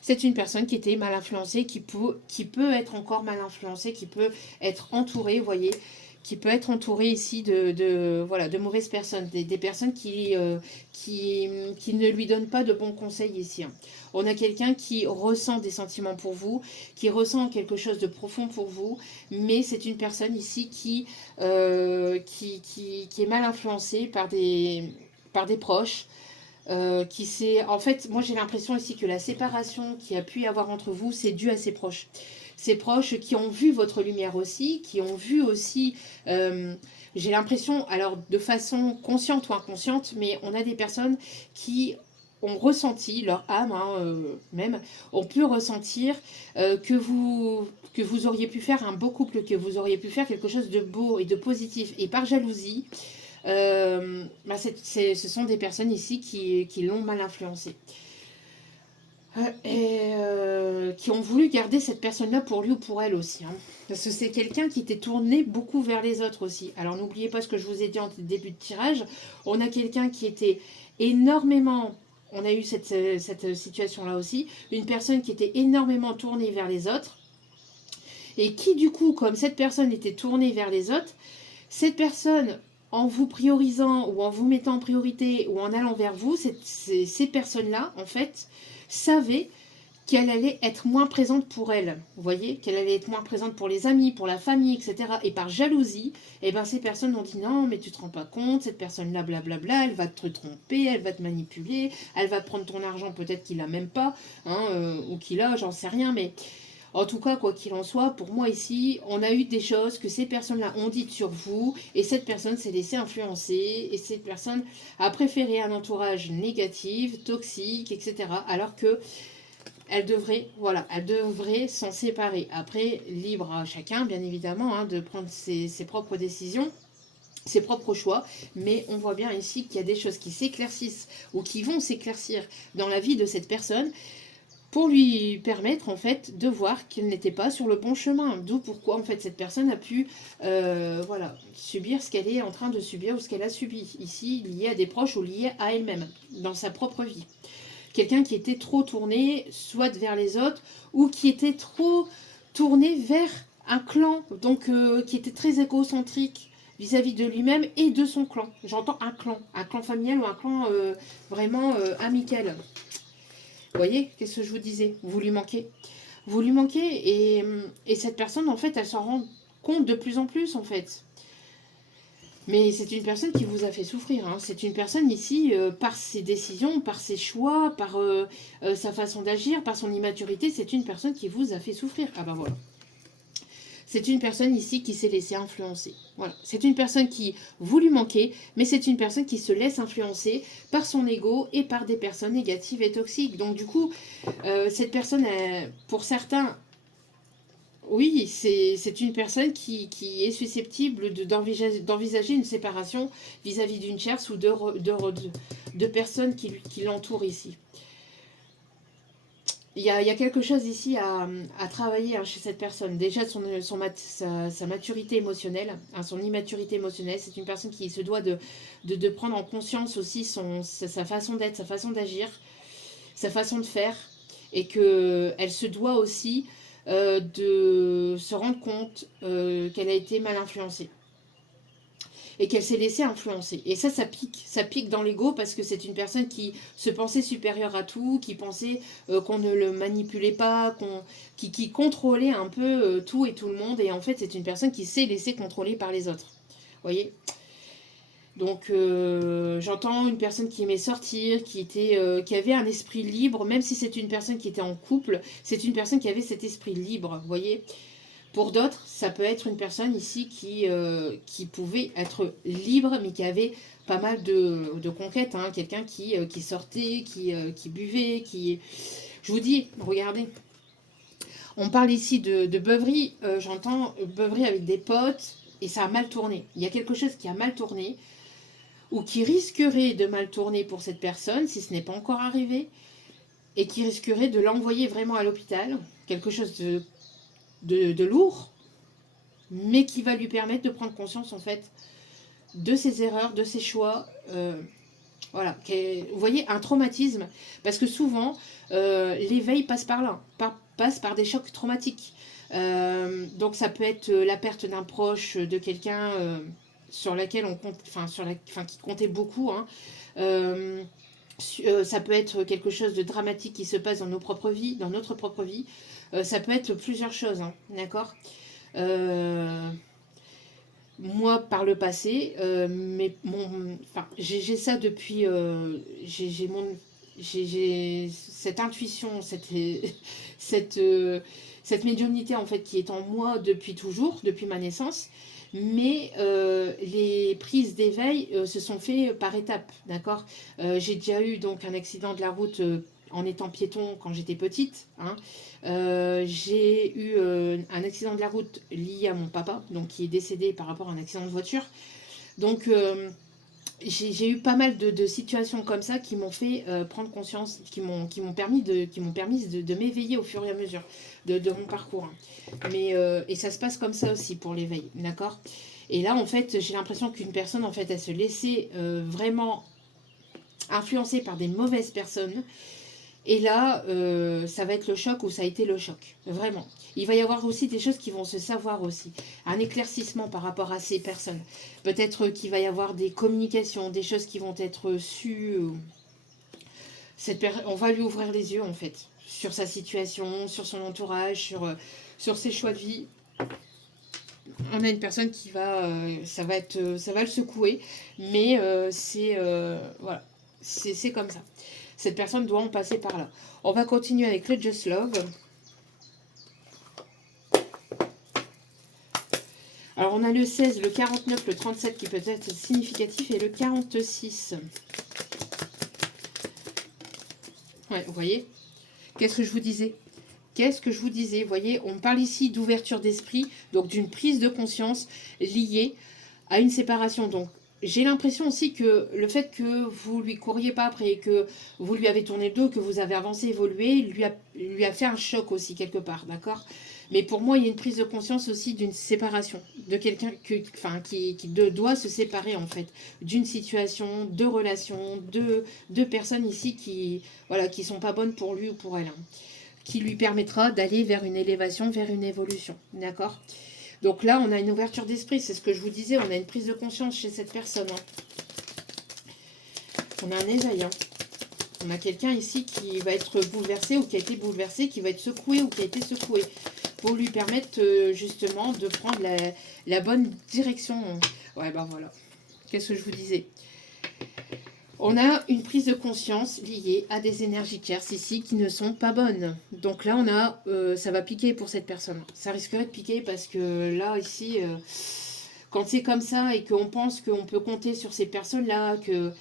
C'est une personne qui était mal influencée, qui peut être encore mal influencée, qui peut être entourée, vous voyez, qui peut être entouré ici voilà, de mauvaises personnes, des personnes qui ne lui donnent pas de bons conseils ici. Hein. On a quelqu'un qui ressent des sentiments pour vous, qui ressent quelque chose de profond pour vous, mais c'est une personne ici qui est mal influencée par des proches, en fait, moi j'ai l'impression ici que la séparation qu'il y a pu y avoir entre vous, c'est dû à ses proches. Ses proches qui ont vu votre lumière aussi, qui ont vu aussi, j'ai l'impression, alors de façon consciente ou inconsciente, mais on a des personnes qui ont ressenti, leur âme hein, même, ont pu ressentir que vous auriez pu faire un beau couple, que vous auriez pu faire quelque chose de beau et de positif. Et par jalousie, bah ce sont des personnes ici qui l'ont mal influencé. Qui ont voulu garder cette personne-là pour lui ou pour elle aussi. Hein. Parce que c'est quelqu'un qui était tourné beaucoup vers les autres aussi. Alors n'oubliez pas ce que je vous ai dit en début de tirage. On a quelqu'un qui était énormément... On a eu cette situation-là aussi. Une personne qui était énormément tournée vers les autres. Et qui du coup, comme cette personne était tournée vers les autres, cette personne, en vous priorisant ou en vous mettant en priorité ou en allant vers vous, ces personnes-là, en fait, savaient qu'elle allait être moins présente pour elle. Vous voyez, qu'elle allait être moins présente pour les amis, pour la famille, etc. Et par jalousie, eh ben, ces personnes ont dit non, mais tu te rends pas compte, cette personne-là, blablabla, elle va te tromper, elle va te manipuler, elle va prendre ton argent, peut-être qu'il l'a même pas, hein, ou qu'il a, j'en sais rien, mais en tout cas, quoi qu'il en soit, pour moi ici, on a eu des choses que ces personnes-là ont dites sur vous, et cette personne s'est laissée influencer, et cette personne a préféré un entourage négatif, toxique, etc. Alors que elle devrait s'en séparer. Après, libre à chacun, bien évidemment, hein, de prendre ses propres décisions, ses propres choix, mais on voit bien ici qu'il y a des choses qui s'éclaircissent ou qui vont s'éclaircir dans la vie de cette personne pour lui permettre en fait de voir qu'il n'était pas sur le bon chemin. D'où pourquoi en fait cette personne a pu voilà, subir ce qu'elle est en train de subir ou ce qu'elle a subi. Ici, lié à des proches ou lié à elle-même, dans sa propre vie. Quelqu'un qui était trop tourné soit vers les autres ou qui était trop tourné vers un clan, donc qui était très égocentrique vis-à-vis de lui-même et de son clan. J'entends un clan familial ou un clan vraiment amical. Vous voyez, qu'est-ce que je vous disais? Vous lui manquez. Vous lui manquez et cette personne, en fait, elle s'en rend compte de plus en plus, en fait. Mais c'est une personne qui vous a fait souffrir. Hein. C'est une personne ici, par ses décisions, par ses choix, par sa façon d'agir, par son immaturité, c'est une personne qui vous a fait souffrir. Ah ben voilà. C'est une personne ici qui s'est laissée influencer. Voilà. C'est une personne qui vous lui manquez, mais c'est une personne qui se laisse influencer par son ego et par des personnes négatives et toxiques. Donc du coup, cette personne, pour certains, oui, c'est une personne qui est susceptible d'envisager une séparation vis-à-vis d'une tierce ou de personnes qui l'entourent ici. Il y a quelque chose ici à travailler hein, chez cette personne. Déjà, sa maturité émotionnelle, hein, son immaturité émotionnelle. C'est une personne qui se doit de prendre en conscience aussi sa façon d'être, sa façon d'agir, sa façon de faire. Et qu'elle se doit aussi de se rendre compte qu'elle a été mal influencée. Et qu'elle s'est laissée influencer. Et ça pique dans l'ego parce que c'est une personne qui se pensait supérieure à tout, qui pensait qu'on ne le manipulait pas, qui contrôlait un peu tout et tout le monde. Et en fait, c'est une personne qui s'est laissée contrôler par les autres. Vous voyez ? Donc j'entends une personne qui aimait sortir, qui avait un esprit libre, même si c'est une personne qui était en couple, c'est une personne qui avait cet esprit libre, vous voyez. Pour d'autres, ça peut être une personne ici qui pouvait être libre, mais qui avait pas mal de conquêtes. Hein. Quelqu'un qui sortait, qui buvait, qui... Je vous dis, regardez, on parle ici de beuverie, j'entends beuverie avec des potes, et ça a mal tourné. Il y a quelque chose qui a mal tourné, ou qui risquerait de mal tourner pour cette personne, si ce n'est pas encore arrivé, et qui risquerait de l'envoyer vraiment à l'hôpital, quelque chose de lourd, mais qui va lui permettre de prendre conscience en fait de ses erreurs, de ses choix. Voilà, vous voyez, un traumatisme, parce que souvent l'éveil passe par là, passe par des chocs traumatiques. Donc ça peut être la perte d'un proche, de quelqu'un sur laquelle on compte, qui comptait beaucoup, hein. Euh, Ça peut être quelque chose de dramatique qui se passe dans nos propres vies, dans notre propre vie. Ça peut être plusieurs choses, hein, d'accord. Euh, Moi, par le passé, j'ai ça depuis, j'ai cette intuition, cette, euh, cette médiumnité en fait qui est en moi depuis toujours, depuis ma naissance. Mais les prises d'éveil se sont faites par étapes, d'accord. J'ai déjà eu donc un accident de la route en étant piéton quand j'étais petite, hein. J'ai eu un accident de la route lié à mon papa, donc qui est décédé par rapport à un accident de voiture. Donc j'ai eu pas mal de situations comme ça qui m'ont fait prendre conscience, qui m'ont permis de m'éveiller au fur et à mesure de mon parcours, hein. Mais et ça se passe comme ça aussi pour l'éveil, d'accord. Et là en fait j'ai l'impression qu'une personne en fait elle se laissait vraiment influencer par des mauvaises personnes. Et là, ça va être le choc ou ça a été le choc. Vraiment. Il va y avoir aussi des choses qui vont se savoir aussi. Un éclaircissement par rapport à ces personnes. Peut-être qu'il va y avoir des communications, des choses qui vont être sues. On va lui ouvrir les yeux en fait. Sur sa situation, sur son entourage, sur ses choix de vie. On a une personne qui va. Ça va le secouer. Mais voilà. C'est comme ça. Cette personne doit en passer par là. On va continuer avec le Just Love. Alors, on a le 16, le 49, le 37 qui peut être significatif et le 46. Ouais, vous voyez? Qu'est-ce que je vous disais? Qu'est-ce que je vous disais? Vous voyez, on parle ici d'ouverture d'esprit, donc d'une prise de conscience liée à une séparation. Donc, j'ai l'impression aussi que le fait que vous lui couriez pas après et que vous lui avez tourné le dos, que vous avez avancé, évolué, lui a fait un choc aussi quelque part, d'accord. Mais pour moi, il y a une prise de conscience aussi d'une séparation, de quelqu'un doit se séparer en fait d'une situation, de relations, de personnes ici qui voilà qui sont pas bonnes pour lui ou pour elle, hein, qui lui permettra d'aller vers une élévation, vers une évolution, d'accord. Donc là, on a une ouverture d'esprit, c'est ce que je vous disais, on a une prise de conscience chez cette personne, hein. On a un éveil, hein. On a quelqu'un ici qui va être bouleversé ou qui a été bouleversé, qui va être secoué ou qui a été secoué, pour lui permettre justement de prendre la bonne direction. Ouais, ben voilà. Qu'est-ce que je vous disais? On a une prise de conscience liée à des énergies tierces ici qui ne sont pas bonnes. Donc là, on a, ça va piquer pour cette personne. Ça risquerait de piquer parce que là, ici, quand c'est comme ça et qu'on pense qu'on peut compter sur ces personnes-là, que...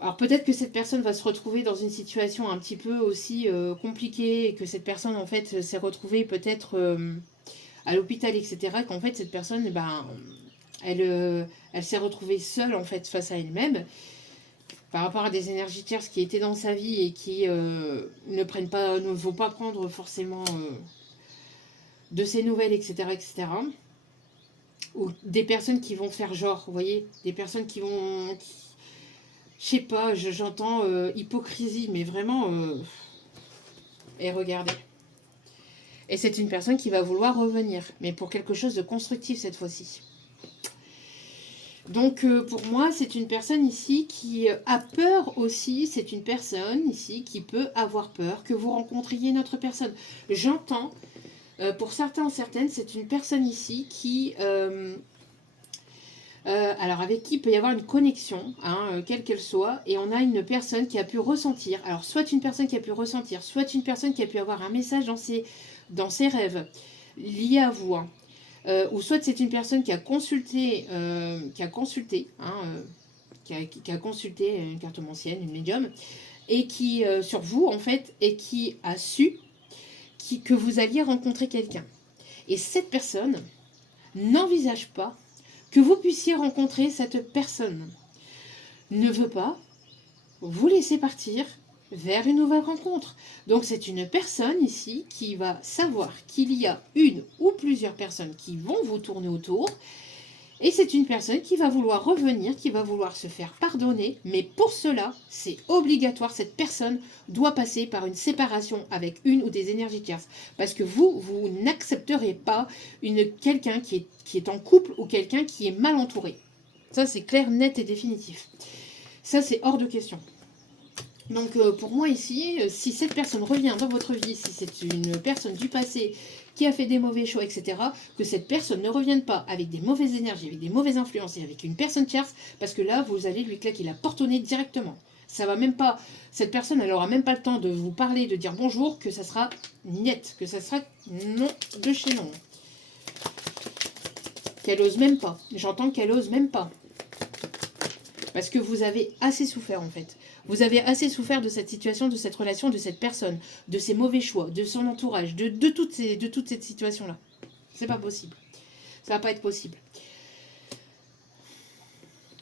Alors peut-être que cette personne va se retrouver dans une situation un petit peu aussi compliquée et que cette personne, en fait, s'est retrouvée peut-être à l'hôpital, etc. Qu'en fait, cette personne, eh ben, elle s'est retrouvée seule, en fait, face à elle-même par rapport à des énergies tierces qui étaient dans sa vie et qui ne vont pas prendre forcément de ses nouvelles, etc., etc. Ou des personnes qui vont faire genre, vous voyez, des personnes qui vont, je sais pas, j'entends hypocrisie, mais vraiment, et regardez. Et c'est une personne qui va vouloir revenir, mais pour quelque chose de constructif cette fois-ci. Donc pour moi, c'est une personne ici qui a peur aussi. C'est une personne ici qui peut avoir peur que vous rencontriez une autre personne. J'entends, pour certains, certaines, c'est une personne ici qui... alors avec qui il peut y avoir une connexion, hein, quelle qu'elle soit, et on a une personne qui a pu ressentir, alors soit une personne qui a pu ressentir, soit une personne qui a pu avoir un message dans ses rêves, lié à vous, hein. Ou soit c'est une personne qui a consulté, hein, qui a consulté une cartomancienne, une médium, et qui, sur vous en fait, et qui a su que vous alliez rencontrer quelqu'un. Et cette personne n'envisage pas que vous puissiez rencontrer cette personne. Ne veut pas vous laisser partir vers une nouvelle rencontre. Donc c'est une personne ici qui va savoir qu'il y a une ou plusieurs personnes qui vont vous tourner autour Et c'est une personne qui va vouloir revenir, qui va vouloir se faire pardonner, mais pour cela, c'est obligatoire, cette personne doit passer par une séparation avec une ou des énergies tierces. Parce que vous n'accepterez pas quelqu'un qui est en couple ou quelqu'un qui est mal entouré. Ça, c'est clair, net et définitif. Ça, c'est hors de question. Donc, pour moi ici, si cette personne revient dans votre vie, si c'est une personne du passé qui a fait des mauvais choix, etc., que cette personne ne revienne pas avec des mauvaises énergies, avec des mauvaises influences et avec une personne tierce, parce que là, vous allez lui claquer la porte au nez directement. Ça va même pas, cette personne, elle aura même pas le temps de vous parler, de dire bonjour, que ça sera net, que ça sera non de chez non. Qu'elle ose même pas. J'entends qu'elle ose même pas. Parce que vous avez assez souffert en fait. Vous avez assez souffert de cette situation, de cette relation, de cette personne, de ses mauvais choix, de son entourage, de toute cette situation-là. C'est pas possible. Ça va pas être possible.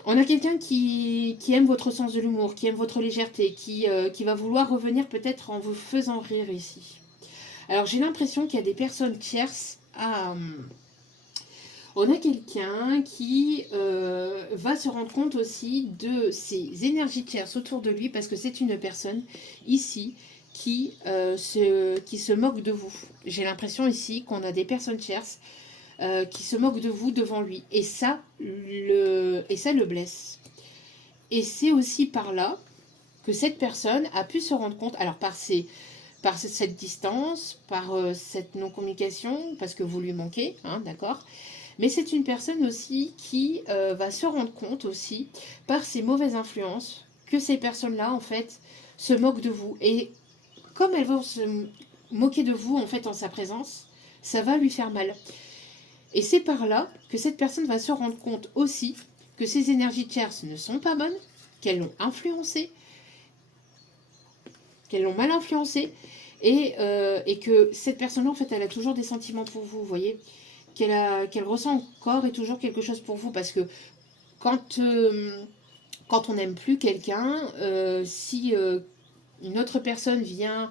On a quelqu'un qui aime votre sens de l'humour, qui aime votre légèreté, qui va vouloir revenir peut-être en vous faisant rire ici. Alors j'ai l'impression qu'il y a des personnes tierces à... On a quelqu'un qui va se rendre compte aussi de ses énergies tierces autour de lui, parce que c'est une personne ici qui se moque de vous. J'ai l'impression ici qu'on a des personnes tierces qui se moquent de vous devant lui. Et ça le blesse. Et c'est aussi par là que cette personne a pu se rendre compte, alors par cette distance, par cette non-communication, parce que vous lui manquez, hein, d'accord ? Mais c'est une personne aussi qui va se rendre compte aussi, par ses mauvaises influences, que ces personnes-là, en fait, se moquent de vous. Et comme elles vont se moquer de vous, en fait, en sa présence, ça va lui faire mal. Et c'est par là que cette personne va se rendre compte aussi que ses énergies tierces ne sont pas bonnes, qu'elles l'ont influencé, qu'elles l'ont mal influencé, et que cette personne-là, en fait, elle a toujours des sentiments pour vous, vous voyez, qu'elle ressent encore et toujours quelque chose pour vous, parce que quand on n'aime plus quelqu'un, si une autre personne vient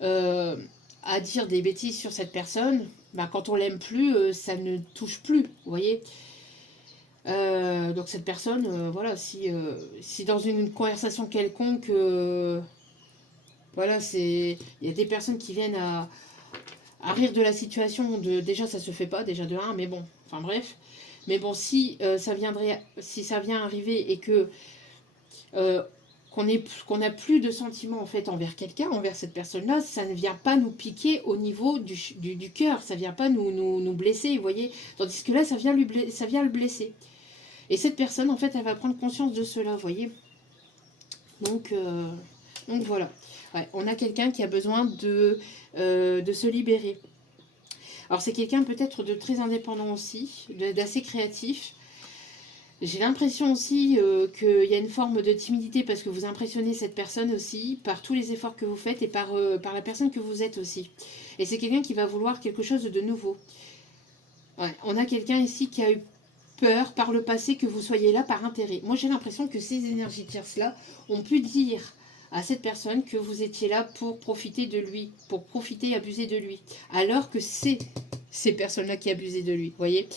à dire des bêtises sur cette personne, bah, quand on l'aime plus, ça ne touche plus, vous voyez. Donc cette personne, voilà, si dans une conversation quelconque, voilà, il y a des personnes qui viennent à rire de la situation, déjà ça se fait pas, déjà de 1, mais bon, enfin bref. Mais bon, si ça vient arriver et que qu'on n'a plus de sentiments en fait envers quelqu'un, envers cette personne-là, ça ne vient pas nous piquer au niveau du cœur, ça vient pas nous blesser, vous voyez. Tandis que là, ça vient le blesser. Et cette personne, en fait, elle va prendre conscience de cela, vous voyez. Donc voilà. Ouais, on a quelqu'un qui a besoin de se libérer. Alors c'est quelqu'un peut-être de très indépendant aussi, d'assez créatif. J'ai l'impression aussi qu'il y a une forme de timidité parce que vous impressionnez cette personne aussi par tous les efforts que vous faites et par la personne que vous êtes aussi. Et c'est quelqu'un qui va vouloir quelque chose de nouveau. Ouais, on a quelqu'un ici qui a eu peur par le passé que vous soyez là par intérêt. Moi j'ai l'impression que ces énergies tierces-là ont pu dire à cette personne que vous étiez là pour profiter de lui, pour profiter et abuser de lui. Alors que c'est ces personnes-là qui abusaient de lui, vous voyez.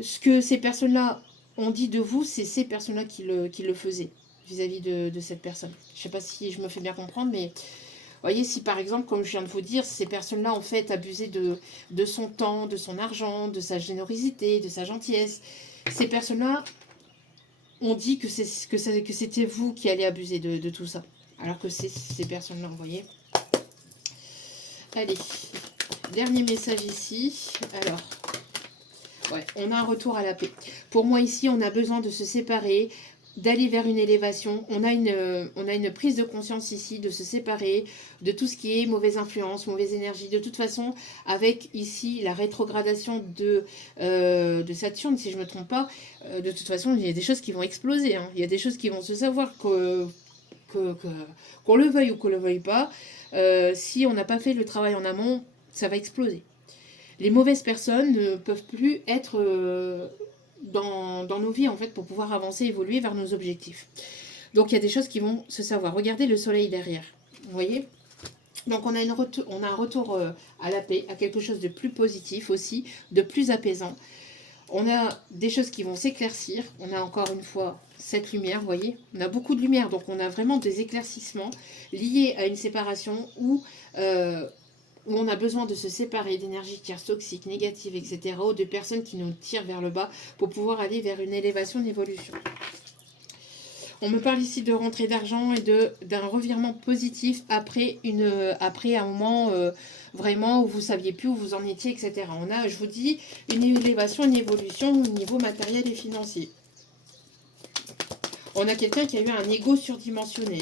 Ce que ces personnes-là ont dit de vous, c'est ces personnes-là qui le faisaient vis-à-vis de cette personne. Je ne sais pas si je me fais bien comprendre, mais vous voyez, si par exemple, comme je viens de vous dire, ces personnes-là en fait abusaient de son temps, de son argent, de sa générosité, de sa gentillesse, ces personnes-là ont dit que c'était vous qui allez abuser de tout ça. Alors que c'est ces personnes-là, vous voyez. Allez, dernier message ici. Alors, ouais, on a un retour à la paix. Pour moi ici, on a besoin de se séparer, d'aller vers une élévation. On a une prise de conscience ici, de se séparer de tout ce qui est mauvaise influence, mauvaise énergie. De toute façon, avec ici la rétrogradation de Saturne, si je ne me trompe pas, de toute façon, il y a des choses qui vont exploser. Hein. Il y a des choses qui vont se savoir qu'on le veuille ou qu'on ne le veuille pas. Si on n'a pas fait le travail en amont, ça va exploser. Les mauvaises personnes ne peuvent plus être dans nos vies en fait pour pouvoir avancer, évoluer vers nos objectifs. Donc il y a des choses qui vont se savoir. Regardez le soleil derrière. Vous voyez ? Donc on a un retour à la paix, à quelque chose de plus positif aussi, de plus apaisant. On a des choses qui vont s'éclaircir. On a encore une fois cette lumière, vous voyez. On a beaucoup de lumière, donc on a vraiment des éclaircissements liés à une séparation où on a besoin de se séparer d'énergies tierces toxiques, négatives, etc. ou de personnes qui nous tirent vers le bas pour pouvoir aller vers une élévation, une évolution. On me parle ici de rentrée d'argent et d'un revirement positif après un moment vraiment où vous ne saviez plus où vous en étiez, etc. On a, je vous dis, une élévation, une évolution au niveau matériel et financier. On a quelqu'un qui a eu un ego surdimensionné,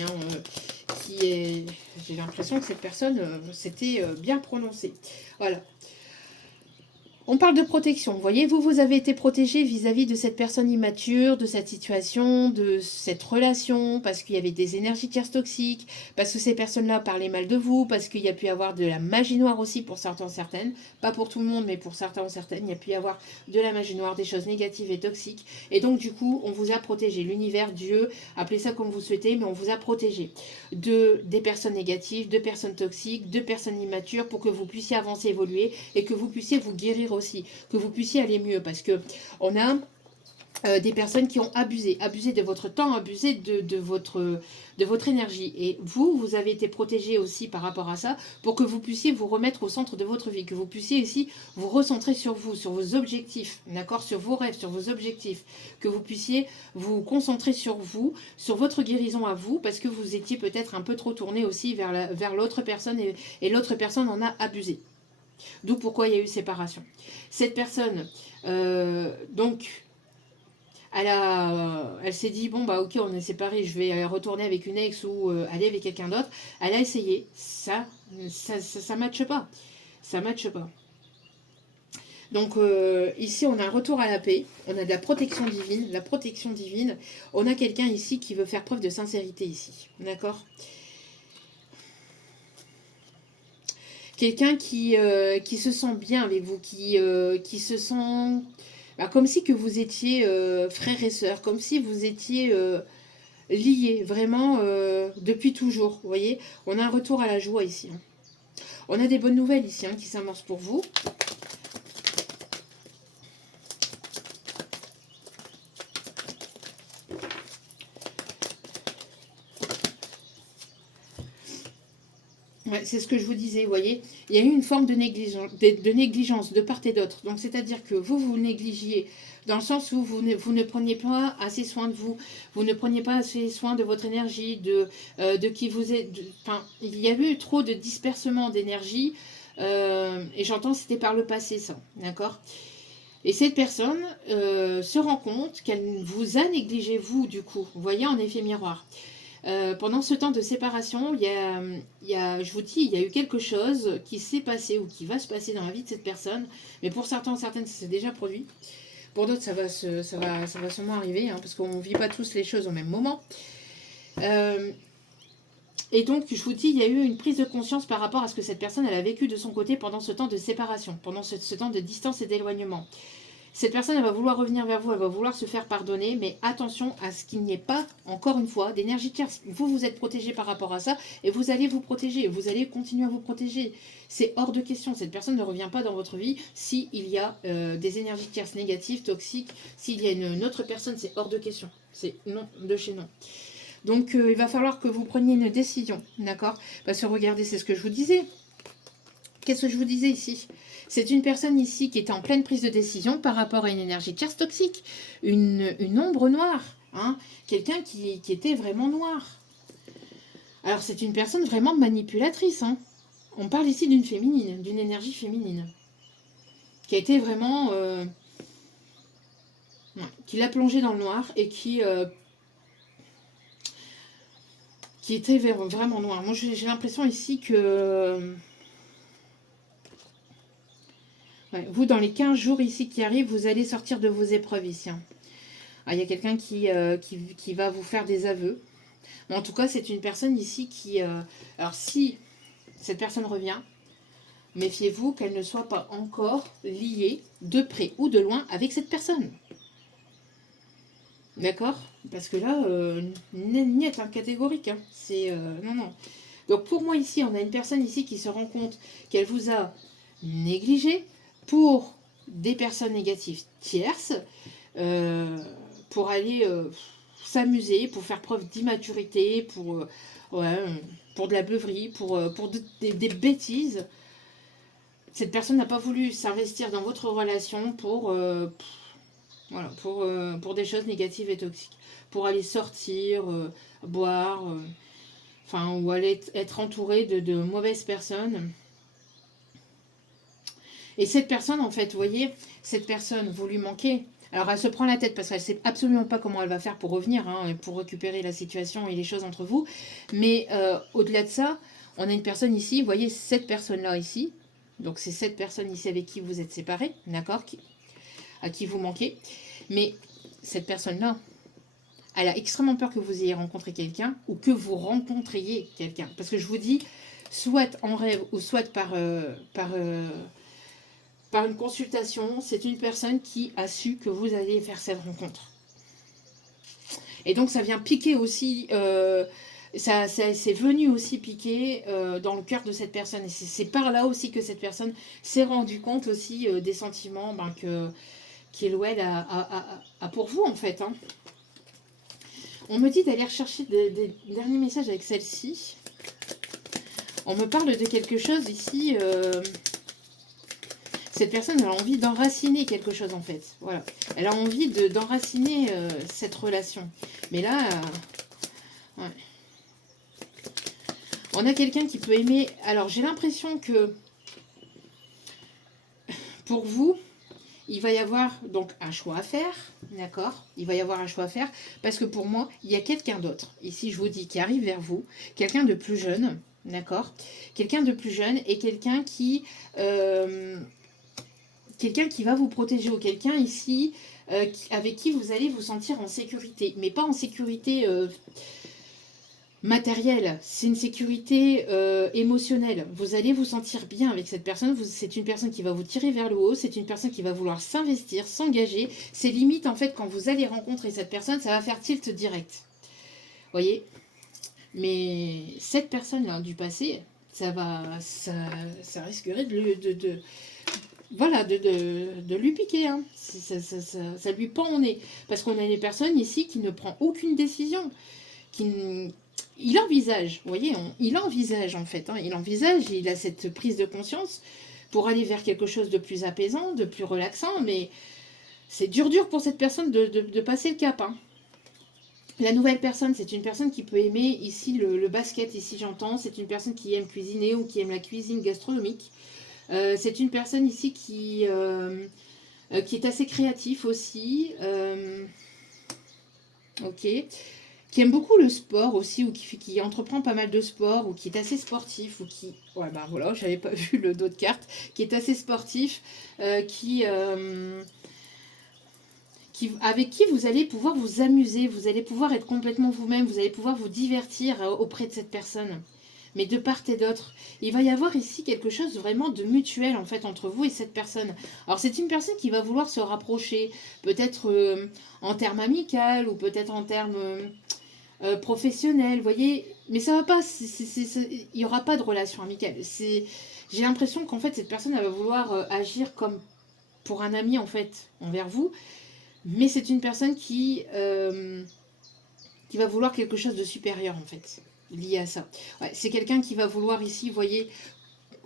j'ai l'impression que cette personne s'était bien prononcée. Voilà. On parle de protection. Vous voyez, vous avez été protégé vis-à-vis de cette personne immature, de cette situation, de cette relation, parce qu'il y avait des énergies tierces toxiques, parce que ces personnes-là parlaient mal de vous, parce qu'il y a pu y avoir de la magie noire aussi pour certains, certaines. Pas pour tout le monde, mais pour certains, certaines. Il y a pu y avoir de la magie noire, des choses négatives et toxiques. Et donc, du coup, on vous a protégé. L'univers, Dieu, appelez ça comme vous souhaitez, mais on vous a protégé des personnes négatives, de personnes toxiques, de personnes immatures, pour que vous puissiez avancer, évoluer, et que vous puissiez vous guérir aussi, que vous puissiez aller mieux, parce que on a des personnes qui ont abusé de votre temps, abusé de votre énergie. Et vous avez été protégé aussi par rapport à ça, pour que vous puissiez vous remettre au centre de votre vie, que vous puissiez aussi vous recentrer sur vous, sur vos objectifs, d'accord, sur vos rêves, sur vos objectifs, que vous puissiez vous concentrer sur vous, sur votre guérison à vous, parce que vous étiez peut-être un peu trop tourné aussi vers l'autre personne, et l'autre personne en a abusé. D'où pourquoi il y a eu séparation. Cette personne, donc, elle s'est dit, bon, bah ok, on est séparés, je vais retourner avec une ex ou aller avec quelqu'un d'autre. Elle a essayé. Ça matche pas. Ça matche pas. Donc ici, on a un retour à la paix. On a de la protection divine. La protection divine. On a quelqu'un ici qui veut faire preuve de sincérité ici. D'accord ? Quelqu'un qui se sent bien avec vous, qui se sent comme si que vous étiez frères et sœurs, comme si vous étiez liés vraiment depuis toujours. Vous voyez, on a un retour à la joie ici. Hein. On a des bonnes nouvelles ici qui s'amorcent pour vous. Ouais, c'est ce que je vous disais, vous voyez. Il y a eu une forme de négligence de part et d'autre. Donc, c'est-à-dire que vous négligiez dans le sens où vous ne preniez pas assez soin de vous, vous ne preniez pas assez soin de votre énergie, de qui vous êtes. Enfin, il y a eu trop de dispersement d'énergie, et j'entends c'était par le passé, ça, d'accord. Et cette personne se rend compte qu'elle vous a négligé, vous, du coup. Vous voyez, en effet miroir. Pendant ce temps de séparation, je vous dis, il y a eu quelque chose qui s'est passé ou qui va se passer dans la vie de cette personne. Mais pour certains, certaines, ça s'est déjà produit. Pour d'autres, ça va sûrement arriver, hein, parce qu'on ne vit pas tous les choses au même moment. Et donc, je vous dis, il y a eu une prise de conscience par rapport à ce que cette personne elle a vécu de son côté pendant ce temps de séparation, pendant ce temps de distance et d'éloignement. Cette personne, elle va vouloir revenir vers vous, elle va vouloir se faire pardonner, mais attention à ce qu'il n'y ait pas, encore une fois, d'énergie tierce. Vous êtes protégé par rapport à ça, et vous allez vous protéger, vous allez continuer à vous protéger. C'est hors de question, cette personne ne revient pas dans votre vie s'il y a des énergies tierces négatives, toxiques, s'il y a une autre personne, c'est hors de question. C'est non de chez non. Donc, il va falloir que vous preniez une décision, d'accord? Parce que regardez, c'est ce que je vous disais. Qu'est-ce que je vous disais ici? C'est une personne ici qui était en pleine prise de décision par rapport à une énergie tierce toxique, une ombre noire, hein, quelqu'un qui était vraiment noir. Alors c'est une personne vraiment manipulatrice. Hein. On parle ici d'une féminine, d'une énergie féminine, qui a été vraiment... qui l'a plongée dans le noir et qui était vraiment noir. Moi j'ai l'impression ici que... Ouais, vous, dans les 15 jours ici qui arrivent, vous allez sortir de vos épreuves ici. Hein. Ah, il y a quelqu'un qui va vous faire des aveux. Mais en tout cas, c'est une personne ici qui... alors, si cette personne revient, méfiez-vous qu'elle ne soit pas encore liée, de près ou de loin, avec cette personne. D'accord? Parce que là, niet, hein, catégorique. Hein. C'est... non, non. Donc, pour moi, ici, on a une personne ici qui se rend compte qu'elle vous a négligé pour des personnes négatives tierces pour aller s'amuser, pour faire preuve d'immaturité, ouais, pour de la beuverie, pour des bêtises. Cette personne n'a pas voulu s'investir dans votre relation voilà, pour des choses négatives et toxiques. Pour aller sortir, boire, enfin, ou aller être entouré de mauvaises personnes. Et cette personne, en fait, vous voyez, cette personne, vous lui manquez. Alors, elle se prend la tête parce qu'elle ne sait absolument pas comment elle va faire pour revenir, hein, pour récupérer la situation et les choses entre vous. Mais au-delà de ça, on a une personne ici, vous voyez, cette personne-là ici. Donc, c'est cette personne ici avec qui vous êtes séparés, d'accord, à qui vous manquez. Mais cette personne-là, elle a extrêmement peur que vous ayez rencontré quelqu'un ou que vous rencontriez quelqu'un. Parce que je vous dis, soit en rêve ou soit par une consultation, c'est une personne qui a su que vous allez faire cette rencontre. Et donc ça vient piquer aussi, c'est venu aussi piquer dans le cœur de cette personne. Et c'est par là aussi que cette personne s'est rendue compte aussi des sentiments qu'il ou elle a pour vous en fait. Hein. On me dit d'aller rechercher des derniers messages avec celle-ci. On me parle de quelque chose ici. Cette personne elle a envie d'enraciner quelque chose en fait. Voilà. Elle a envie d'enraciner cette relation. Mais là, ouais. On a quelqu'un qui peut aimer. Alors j'ai l'impression que pour vous, il va y avoir donc un choix à faire, d'accord? Il va y avoir un choix à faire parce que pour moi, il y a quelqu'un d'autre. Ici, je vous dis qui arrive vers vous, quelqu'un de plus jeune, d'accord? Quelqu'un de plus jeune et quelqu'un qui va vous protéger ou quelqu'un ici avec qui vous allez vous sentir en sécurité, mais pas en sécurité matérielle, c'est une sécurité émotionnelle. Vous allez vous sentir bien avec cette personne. C'est une personne qui va vous tirer vers le haut. C'est une personne qui va vouloir s'investir, s'engager. C'est limite, en fait, quand vous allez rencontrer cette personne, ça va faire tilt direct. Voyez? Mais cette personne-là du passé, ça risquerait de lui piquer. Hein. Ça lui pend au nez. Parce qu'on a une personne ici qui ne prend aucune décision. Il envisage, vous voyez, il envisage en fait, hein, il a cette prise de conscience pour aller vers quelque chose de plus apaisant, de plus relaxant, mais c'est dur pour cette personne de passer le cap. Hein. La nouvelle personne, c'est une personne qui peut aimer ici le basket, ici j'entends, c'est une personne qui aime cuisiner ou qui aime la cuisine gastronomique. C'est une personne ici qui est assez créatif aussi. Ok. Qui aime beaucoup le sport aussi, ou qui entreprend pas mal de sport, ou qui est assez sportif, ou qui... Ouais, ben voilà, j'avais pas vu le dos de carte, qui est assez sportif, avec qui vous allez pouvoir vous amuser, vous allez pouvoir être complètement vous-même, vous allez pouvoir vous divertir auprès de cette personne. Mais de part et d'autre, il va y avoir ici quelque chose vraiment de mutuel en fait entre vous et cette personne. Alors c'est une personne qui va vouloir se rapprocher, peut-être en termes amical ou peut-être en termes professionnels, vous voyez. Mais ça va pas, il n'y aura pas de relation amicale. J'ai l'impression qu'en fait cette personne elle va vouloir agir comme pour un ami en fait envers vous, mais c'est une personne qui va vouloir quelque chose de supérieur en fait lié à ça. Ouais, c'est quelqu'un qui va vouloir ici, vous voyez,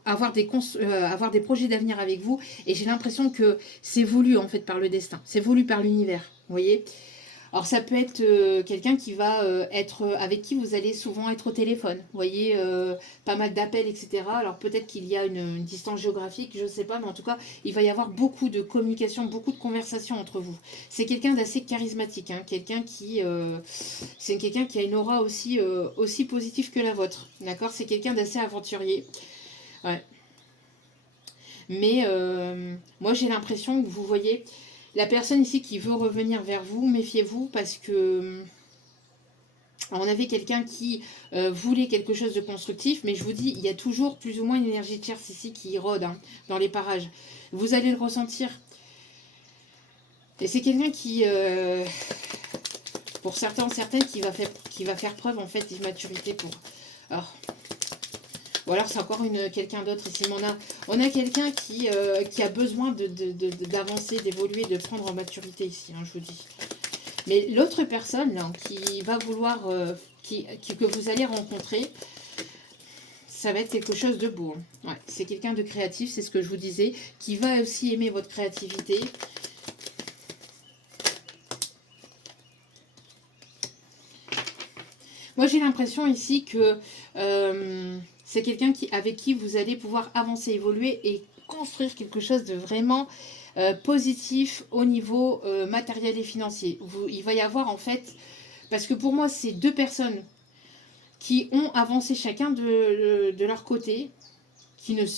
avoir des projets d'avenir avec vous, et j'ai l'impression que c'est voulu en fait par le destin, c'est voulu par l'univers, vous voyez. Alors ça peut être quelqu'un qui va être avec qui vous allez souvent être au téléphone, vous voyez, pas mal d'appels, etc. Alors peut-être qu'il y a une distance géographique, je ne sais pas, mais en tout cas, il va y avoir beaucoup de communication, beaucoup de conversations entre vous. C'est quelqu'un d'assez charismatique, hein, c'est quelqu'un qui a une aura aussi positive que la vôtre, d'accord? C'est quelqu'un d'assez aventurier, ouais. Mais moi j'ai l'impression que vous voyez... La personne ici qui veut revenir vers vous, méfiez-vous parce que on avait quelqu'un qui voulait quelque chose de constructif, mais je vous dis, il y a toujours plus ou moins une énergie tierce ici qui rôde hein, dans les parages. Vous allez le ressentir. Et c'est quelqu'un qui, pour certains, certaines, qui va faire preuve en fait d'immaturité pour. Alors, Ou alors c'est encore quelqu'un d'autre ici. Mais on a quelqu'un qui a besoin d'avancer, d'évoluer, de prendre en maturité ici, hein, je vous dis. Mais l'autre personne là, qui va vouloir, que vous allez rencontrer, ça va être quelque chose de beau. Hein. Ouais, c'est quelqu'un de créatif, c'est ce que je vous disais, qui va aussi aimer votre créativité. Moi, j'ai l'impression ici que c'est quelqu'un avec qui vous allez pouvoir avancer, évoluer et construire quelque chose de vraiment positif au niveau matériel et financier. Il va y avoir en fait, parce que pour moi, c'est deux personnes qui ont avancé chacun de leur côté,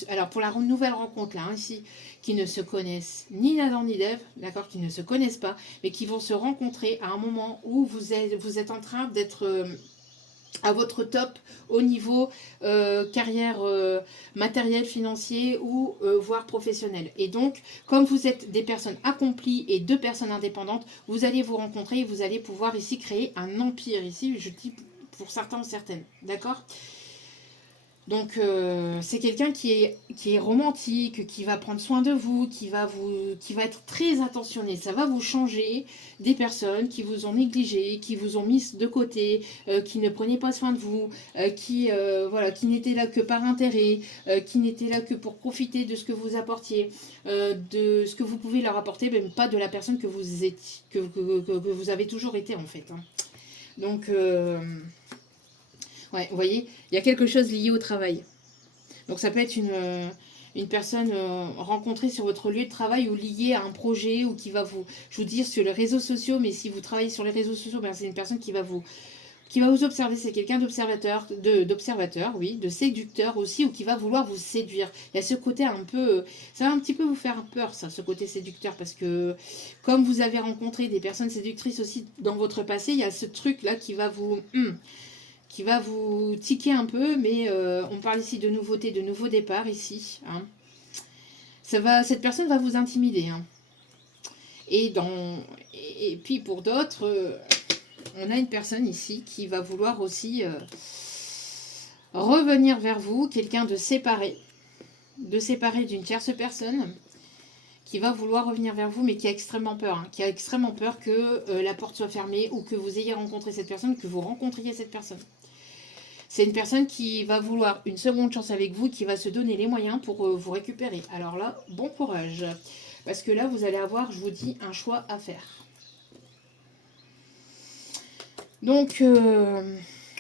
alors pour la nouvelle rencontre là, hein, ici, qui ne se connaissent ni Adam ni Dev, d'accord, qui ne se connaissent pas, mais qui vont se rencontrer à un moment où vous êtes en train d'être à votre top au niveau carrière matérielle, financier ou voire professionnel. Et donc, comme vous êtes des personnes accomplies et deux personnes indépendantes, vous allez vous rencontrer et vous allez pouvoir ici créer un empire. Ici, je dis pour certains ou certaines. D'accord ? Donc, c'est quelqu'un qui est romantique, qui va prendre soin de vous, qui va être très attentionné. Ça va vous changer des personnes qui vous ont négligé, qui vous ont mis de côté, qui ne prenaient pas soin de vous, qui n'étaient là que par intérêt, qui n'étaient là que pour profiter de ce que vous apportiez, de ce que vous pouvez leur apporter, même pas de la personne que vous êtes, que vous avez toujours été en fait. Hein. Donc... ouais, vous voyez, il y a quelque chose lié au travail. Donc ça peut être une personne rencontrée sur votre lieu de travail ou liée à un projet ou qui va je vous dire sur les réseaux sociaux, mais si vous travaillez sur les réseaux sociaux, ben c'est une personne qui va vous observer, c'est quelqu'un d'observateur, oui, de séducteur aussi, ou qui va vouloir vous séduire. Il y a ce côté un peu, ça va un petit peu vous faire peur, ça, ce côté séducteur, parce que comme vous avez rencontré des personnes séductrices aussi dans votre passé, il y a ce truc-là qui va vous tiquer un peu, mais on parle ici de nouveauté, de nouveau départ ici. Hein. Cette personne va vous intimider. Hein. Et puis pour d'autres, on a une personne ici qui va vouloir aussi revenir vers vous, quelqu'un de séparé d'une tierce personne, qui va vouloir revenir vers vous, mais qui a extrêmement peur. Hein, qui a extrêmement peur que la porte soit fermée ou que vous ayez rencontré cette personne, que vous rencontriez cette personne. C'est une personne qui va vouloir une seconde chance avec vous, qui va se donner les moyens pour vous récupérer. Alors là, bon courage. Parce que là, vous allez avoir, je vous dis, un choix à faire. Donc,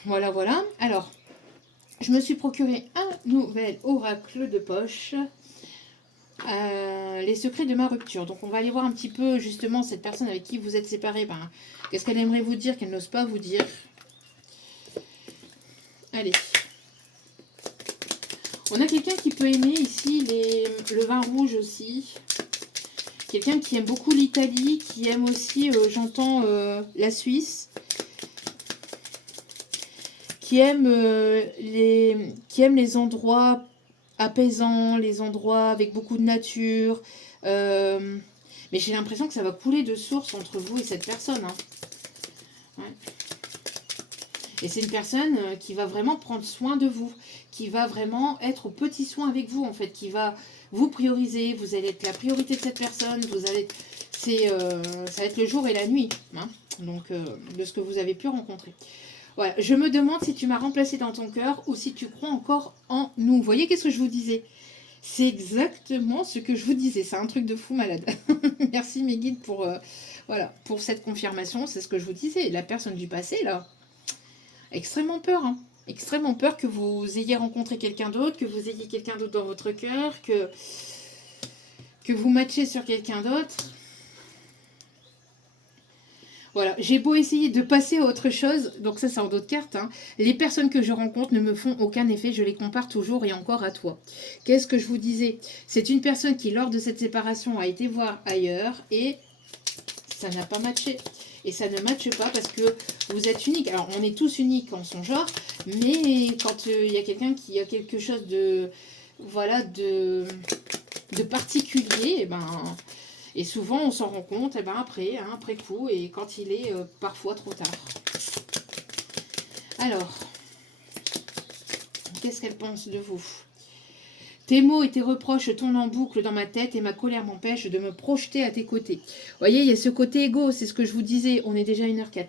voilà, voilà. Alors, je me suis procuré un nouvel oracle de poche. Les secrets de ma rupture. Donc, on va aller voir un petit peu, justement, cette personne avec qui vous êtes séparés. Ben, qu'est-ce qu'elle aimerait vous dire, qu'elle n'ose pas vous dire. Allez. On a quelqu'un qui peut aimer ici le vin rouge aussi. Quelqu'un qui aime beaucoup l'Italie, qui aime aussi, j'entends, la Suisse. Qui aime les endroits apaisants, les endroits avec beaucoup de nature. Mais j'ai l'impression que ça va couler de source entre vous et cette personne. Hein. Ouais. Et c'est une personne qui va vraiment prendre soin de vous, qui va vraiment être au petit soin avec vous, en fait, qui va vous prioriser, vous allez être la priorité de cette personne, ça va être le jour et la nuit, hein, donc de ce que vous avez pu rencontrer. Voilà, je me demande si tu m'as remplacé dans ton cœur ou si tu crois encore en nous. Vous voyez, qu'est-ce que je vous disais? C'est exactement ce que je vous disais, c'est un truc de fou malade. Merci mes guides pour cette confirmation, c'est ce que je vous disais. La personne du passé, là, extrêmement peur, hein. Extrêmement peur que vous ayez rencontré quelqu'un d'autre, que vous ayez quelqu'un d'autre dans votre cœur, que vous matchiez sur quelqu'un d'autre. Voilà, j'ai beau essayer de passer à autre chose, donc ça c'est en d'autres cartes, hein. Les personnes que je rencontre ne me font aucun effet, je les compare toujours et encore à toi. Qu'est-ce que je vous disais? C'est une personne qui, lors de cette séparation, a été voir ailleurs et ça n'a pas matché. Et ça ne matche pas parce que vous êtes unique. Alors, on est tous uniques en son genre, mais quand il y a quelqu'un qui a quelque chose de particulier, et souvent on s'en rend compte après, hein, après coup, et quand il est parfois trop tard. Alors, Qu'est-ce qu'elle pense de vous? Tes mots et tes reproches tournent en boucle dans ma tête et ma colère m'empêche de me projeter à tes côtés. Vous voyez, il y a ce côté égo, c'est ce que je vous disais, on est déjà à 1h04.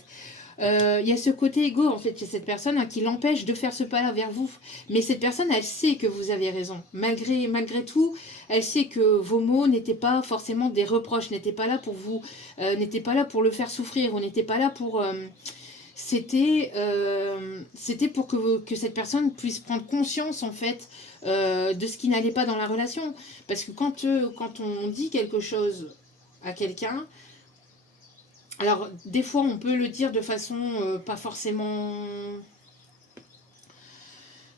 Il y a ce côté égo, en fait, chez cette personne hein, qui l'empêche de faire ce pas-là vers vous. Mais cette personne, elle sait que vous avez raison. Malgré tout, elle sait que vos mots n'étaient pas forcément des reproches, n'étaient pas là pour vous, n'étaient pas là pour le faire souffrir, on n'était pas là pour... c'était pour que cette personne puisse prendre conscience, en fait, de ce qui n'allait pas dans la relation. Parce que quand on dit quelque chose à quelqu'un, alors des fois on peut le dire de façon pas forcément...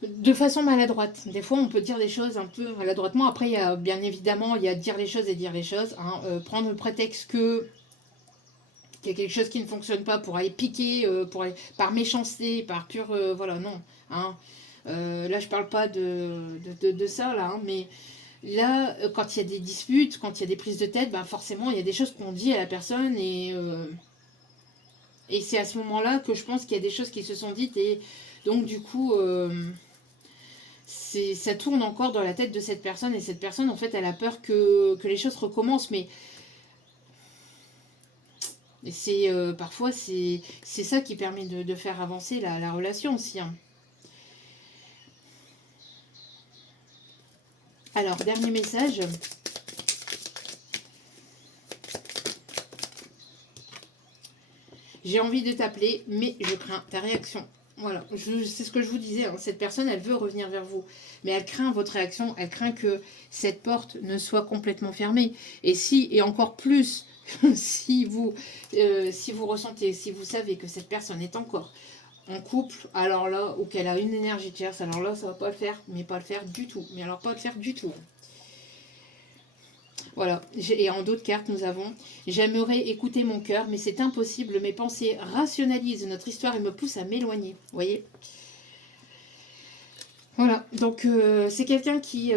de façon maladroite. Des fois on peut dire des choses un peu maladroitement. Après il y a bien évidemment, il y a dire les choses et dire les choses. Hein. Prendre le prétexte qu'il y a quelque chose qui ne fonctionne pas pour aller piquer, par méchanceté, par pure... voilà, non. Hein. Là, je parle pas de ça, là, hein, mais là, quand il y a des disputes, quand il y a des prises de tête, ben forcément, il y a des choses qu'on dit à la personne et c'est à ce moment-là que je pense qu'il y a des choses qui se sont dites et donc, du coup, ça tourne encore dans la tête de cette personne et cette personne, en fait, elle a peur que les choses recommencent, mais parfois, c'est ça qui permet de faire avancer la relation aussi, hein. Alors, dernier message. J'ai envie de t'appeler, mais je crains ta réaction. Voilà, c'est ce que je vous disais. Hein. Cette personne, elle veut revenir vers vous. Mais elle craint votre réaction. Elle craint que cette porte ne soit complètement fermée. Et encore plus, si vous ressentez, si vous savez que cette personne est encore en couple, alors là, ou qu'elle a une énergie tierce, alors là, ça va pas le faire, mais pas le faire du tout. Mais alors, pas le faire du tout. Voilà, et en d'autres cartes, nous avons « J'aimerais écouter mon cœur, mais c'est impossible. Mes pensées rationalisent notre histoire et me poussent à m'éloigner. » Vous voyez? Voilà, donc c'est quelqu'un qui,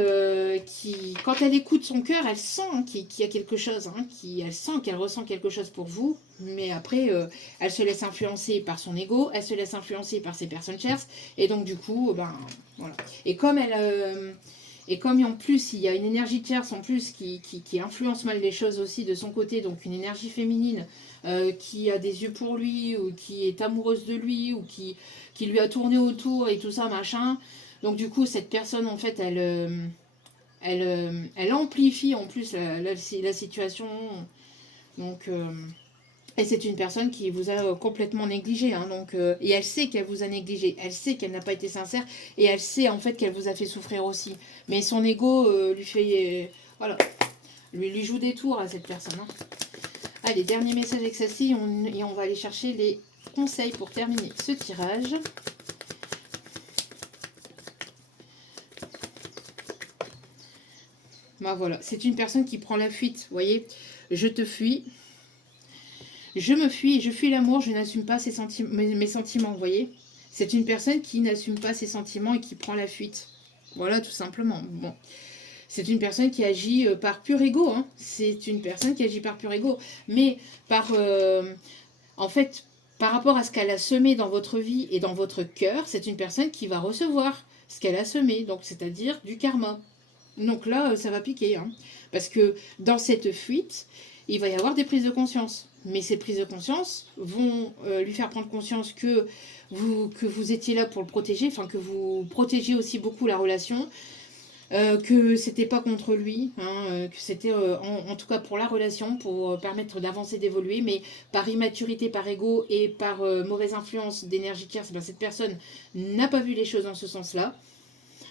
quand elle écoute son cœur, elle sent hein, qu'il y a quelque chose, hein, elle sent qu'elle ressent quelque chose pour vous, mais après, elle se laisse influencer par son ego, elle se laisse influencer par ses personnes chères, et donc du coup, ben, voilà. Et comme en plus, il y a une énergie tierce en plus qui influence mal les choses aussi de son côté, donc une énergie féminine qui a des yeux pour lui, ou qui est amoureuse de lui, ou qui lui a tourné autour et tout ça, machin. Donc du coup, cette personne, en fait, elle amplifie en plus la situation. Donc, et c'est une personne qui vous a complètement négligé. Hein, donc, et elle sait qu'elle vous a négligé. Elle sait qu'elle n'a pas été sincère. Et elle sait en fait qu'elle vous a fait souffrir aussi. Mais son ego lui fait... voilà. Lui joue des tours à cette personne. Hein. Allez, dernier message avec celle-ci. Et on va aller chercher les conseils pour terminer ce tirage. Ben voilà, c'est une personne qui prend la fuite, vous voyez. Je te fuis, je me fuis et je fuis l'amour, je n'assume pas mes sentiments, vous voyez. C'est une personne qui n'assume pas ses sentiments et qui prend la fuite. Voilà, tout simplement. Bon. C'est une personne qui agit par pur ego, hein. C'est une personne qui agit par pur ego. Mais en fait, par rapport à ce qu'elle a semé dans votre vie et dans votre cœur, c'est une personne qui va recevoir ce qu'elle a semé, donc c'est-à-dire du karma. Donc là, ça va piquer. Hein. Parce que dans cette fuite, il va y avoir des prises de conscience. Mais ces prises de conscience vont lui faire prendre conscience que vous étiez là pour le protéger, enfin que vous protégez aussi beaucoup la relation, que c'était pas contre lui, hein, que c'était en tout cas pour la relation, pour permettre d'avancer, d'évoluer, mais par immaturité, par ego et par mauvaise influence d'énergie tierce, ben, cette personne n'a pas vu les choses dans ce sens-là.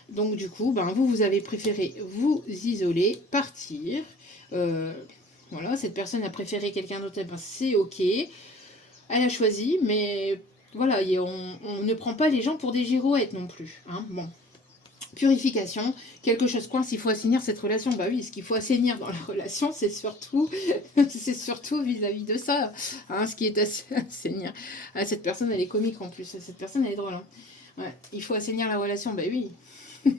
Donc du coup, ben, vous avez préféré vous isoler, partir. Voilà, cette personne a préféré quelqu'un d'autre, ben, c'est ok. Elle a choisi, mais voilà, on ne prend pas les gens pour des girouettes non plus. Hein, bon. Purification, quelque chose coince, il faut assainir cette relation. Bah oui, ce qu'il faut assainir dans la relation, c'est surtout vis-à-vis de ça. Hein, ce qui est assainir. Ah, cette personne, elle est comique en plus. Cette personne, elle est drôle. Hein. Ouais, il faut assainir la relation, bah oui. Il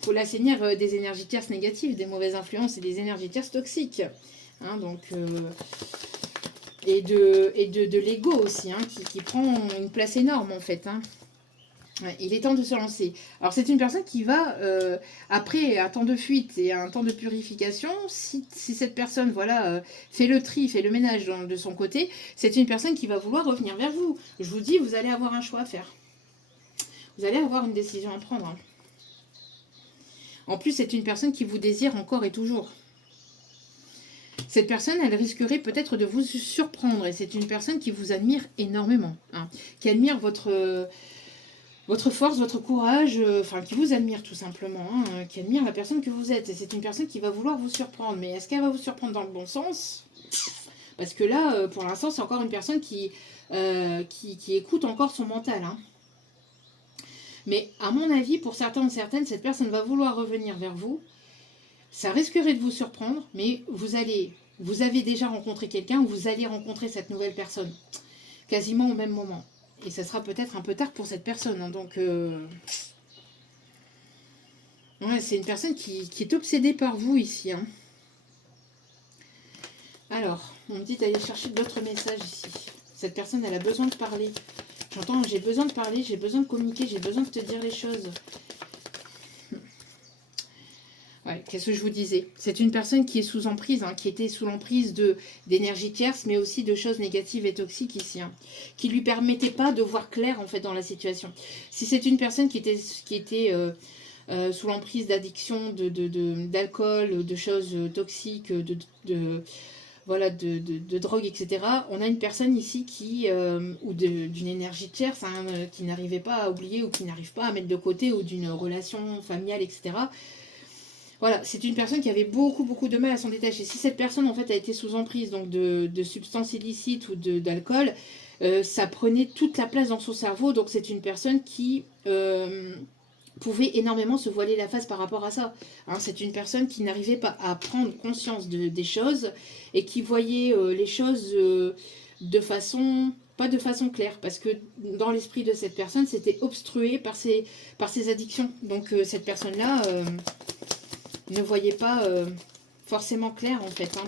faut l'assainir des énergies tierces négatives, des mauvaises influences et des énergies tierces toxiques. Hein, donc, et de l'ego aussi, hein, qui prend une place énorme en fait. Hein. Ouais, il est temps de se lancer. Alors c'est une personne qui va, après un temps de fuite et un temps de purification, si cette personne voilà, fait le tri, fait le ménage de son côté, c'est une personne qui va vouloir revenir vers vous. Je vous dis, vous allez avoir un choix à faire. Vous allez avoir une décision à prendre. Hein. En plus, c'est une personne qui vous désire encore et toujours. Cette personne, elle risquerait peut-être de vous surprendre. Et c'est une personne qui vous admire énormément. Hein, qui admire votre force, votre courage, enfin qui vous admire tout simplement, hein, qui admire la personne que vous êtes. Et c'est une personne qui va vouloir vous surprendre. Mais est-ce qu'elle va vous surprendre dans le bon sens? Parce que là, pour l'instant, c'est encore une personne qui écoute encore son mental. Hein. Mais à mon avis, pour certains ou certaines, cette personne va vouloir revenir vers vous. Ça risquerait de vous surprendre, mais vous avez déjà rencontré quelqu'un ou vous allez rencontrer cette nouvelle personne, quasiment au même moment. Et ça sera peut-être un peu tard pour cette personne. Hein, donc, ouais, c'est une personne qui est obsédée par vous ici. Hein. Alors, on me dit d'aller chercher d'autres messages ici. Cette personne, elle a besoin de parler. J'entends, j'ai besoin de parler, j'ai besoin de communiquer, j'ai besoin de te dire les choses. Ouais, qu'est-ce que je vous disais? C'est une personne qui est sous emprise, hein, qui était sous l'emprise d'énergie tierce, mais aussi de choses négatives et toxiques ici, hein, qui lui permettaient pas de voir clair en fait dans la situation. Si c'est une personne qui était sous l'emprise d'addiction, d'alcool, de choses toxiques, voilà, de drogue, etc. On a une personne ici ou d'une énergie tierce, hein, qui n'arrivait pas à oublier ou qui n'arrive pas à mettre de côté, ou d'une relation familiale, etc. Voilà, c'est une personne qui avait beaucoup, beaucoup de mal à s'en détacher. Si cette personne, en fait, a été sous emprise donc de substances illicites ou d'alcool, ça prenait toute la place dans son cerveau. Donc, c'est une personne qui pouvait énormément se voiler la face par rapport à ça. Hein, c'est une personne qui n'arrivait pas à prendre conscience des choses et qui voyait les choses pas de façon claire, parce que dans l'esprit de cette personne, c'était obstrué par ses addictions. Donc, cette personne-là ne voyait pas forcément clair en fait, hein,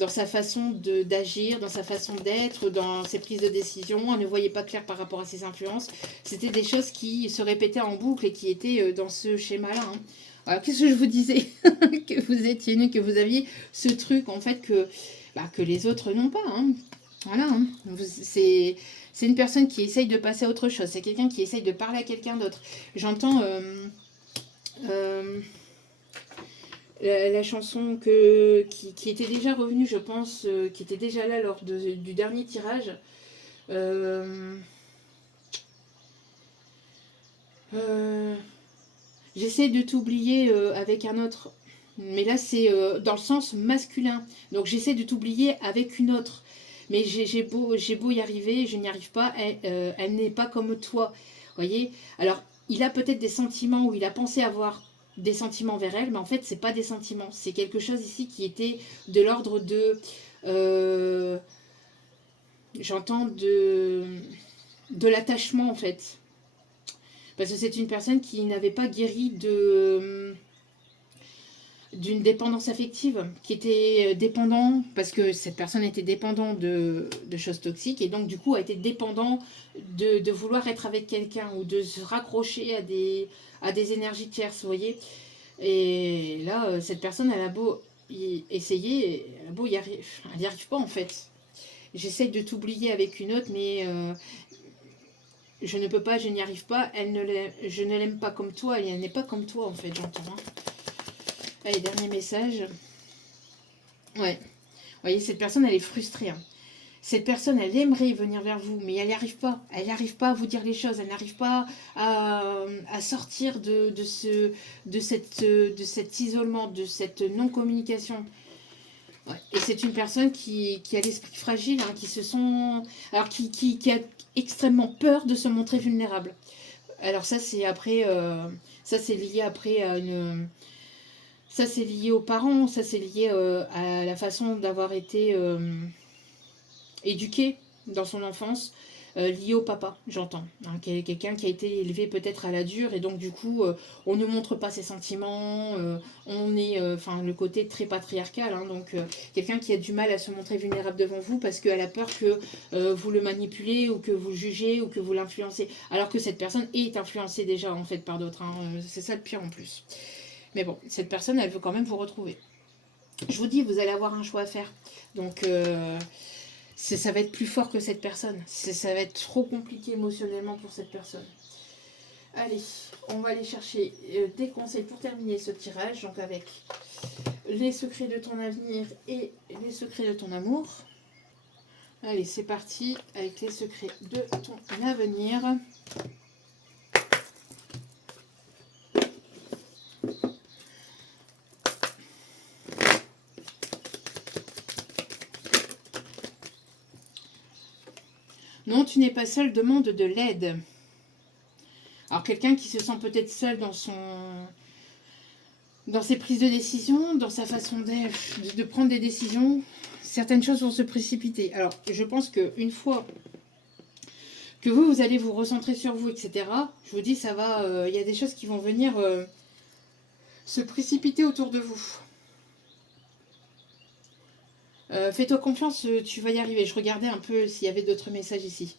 dans sa façon d'agir, dans sa façon d'être, dans ses prises de décision. Elle ne voyait pas clair par rapport à ses influences. C'était des choses qui se répétaient en boucle et qui étaient dans ce schéma-là. Hein. Alors, qu'est-ce que je vous disais? Que vous étiez né, que vous aviez ce truc en fait que les autres n'ont pas. Hein. Voilà. Hein. C'est une personne qui essaye de passer à autre chose. C'est quelqu'un qui essaye de parler à quelqu'un d'autre. J'entends... la chanson qui était déjà revenue, je pense, qui était déjà là lors du dernier tirage. J'essaie de t'oublier avec un autre. Mais là, c'est dans le sens masculin. Donc, j'essaie de t'oublier avec une autre. Mais j'ai beau y arriver, je n'y arrive pas. Elle n'est pas comme toi. Voyez? Alors, il a peut-être des sentiments, ou il a pensé avoir des sentiments vers elle, mais en fait, c'est pas des sentiments. C'est quelque chose ici qui était de l'ordre euh, j'entends de l'attachement, en fait. Parce que c'est une personne qui n'avait pas guéri d'une dépendance affective, qui était dépendant, parce que cette personne était dépendante de choses toxiques, et donc du coup a été dépendant de vouloir être avec quelqu'un, ou de se raccrocher à des énergies tierces, vous voyez. Et là, cette personne, elle a beau essayer, elle a beau elle n'y arrive pas en fait. J'essaie de t'oublier avec une autre, mais je ne peux pas, je n'y arrive pas, je ne l'aime pas comme toi, elle n'est pas comme toi en fait, j'entends. Hein. Allez, dernier message. Ouais. Vous voyez, cette personne, elle est frustrée. Hein. Cette personne, elle aimerait venir vers vous, mais elle n'y arrive pas. Elle n'arrive pas à vous dire les choses. Elle n'arrive pas à sortir de cet isolement, de cette non-communication. Ouais. Et c'est une personne qui a l'esprit fragile, hein, alors qui a extrêmement peur de se montrer vulnérable. Alors ça, c'est après... ça, c'est lié après à une... Ça, c'est lié aux parents, ça, c'est lié à la façon d'avoir été éduqué dans son enfance. lié au papa, j'entends. Hein, quelqu'un qui a été élevé peut-être à la dure et donc du coup, on ne montre pas ses sentiments, on est, enfin, le côté très patriarcal, hein, donc quelqu'un qui a du mal à se montrer vulnérable devant vous parce qu'elle a peur que vous le manipulez ou que vous le jugez ou que vous l'influencez, alors que cette personne est influencée déjà en fait par d'autres. Hein, c'est ça le pire en plus. Mais bon, cette personne, elle veut quand même vous retrouver. Je vous dis, vous allez avoir un choix à faire. Donc, ça va être plus fort que cette personne. Ça va être trop compliqué émotionnellement pour cette personne. Allez, on va aller chercher des conseils pour terminer ce tirage. Donc, avec les secrets de ton avenir et les secrets de ton amour. Allez, c'est parti avec les secrets de ton avenir. Non, tu n'es pas seul, demande de l'aide. Alors quelqu'un qui se sent peut-être seul dans ses prises de décision, dans sa façon de prendre des décisions, certaines choses vont se précipiter. Alors je pense qu'une fois que vous allez vous recentrer sur vous, etc., je vous dis, ça va, y a des choses qui vont venir se précipiter autour de vous. Fais-toi confiance, tu vas y arriver. Je regardais un peu s'il y avait d'autres messages ici.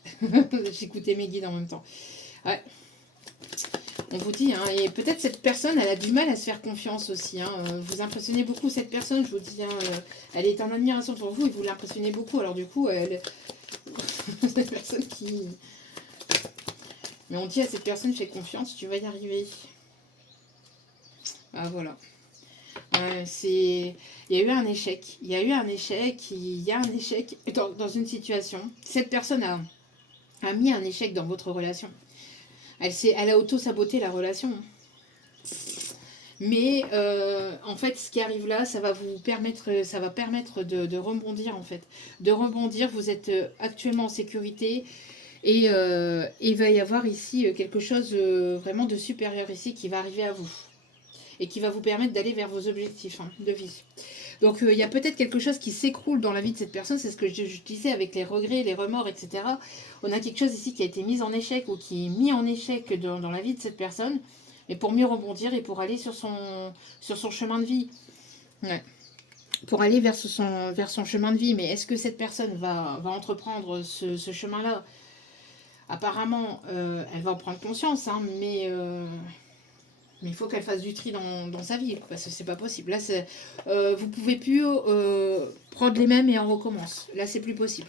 J'écoutais mes guides en même temps. Ouais. On vous dit, hein, et peut-être cette personne, elle a du mal à se faire confiance aussi. Hein. Vous impressionnez beaucoup cette personne, je vous dis, hein, elle est en admiration pour vous et vous l'impressionnez beaucoup. Alors du coup, elle... cette personne qui... Mais on dit à cette personne, fais confiance, tu vas y arriver. Ah voilà. Il y a eu un échec. Il y a eu un échec. Il y a un échec dans une situation. Cette personne a mis un échec dans votre relation. Elle a auto-saboté la relation. Mais en fait, ce qui arrive là, ça va permettre de rebondir en fait. De rebondir, vous êtes actuellement en sécurité et il va y avoir ici quelque chose vraiment de supérieur ici qui va arriver à vous. Et qui va vous permettre d'aller vers vos objectifs de vie. Donc il y a peut-être quelque chose qui s'écroule dans la vie de cette personne, c'est ce que je disais avec les regrets, les remords, etc. On a quelque chose ici qui a été mis en échec ou qui est mis en échec dans la vie de cette personne, mais pour mieux rebondir et pour aller sur son chemin de vie. Ouais. Pour aller vers son chemin de vie. Mais est-ce que cette personne va entreprendre ce chemin-là? Apparemment, elle va en prendre conscience, hein, mais il faut qu'elle fasse du tri dans sa vie, parce que c'est pas possible. Là, vous pouvez plus prendre les mêmes et on recommence. Là, c'est plus possible.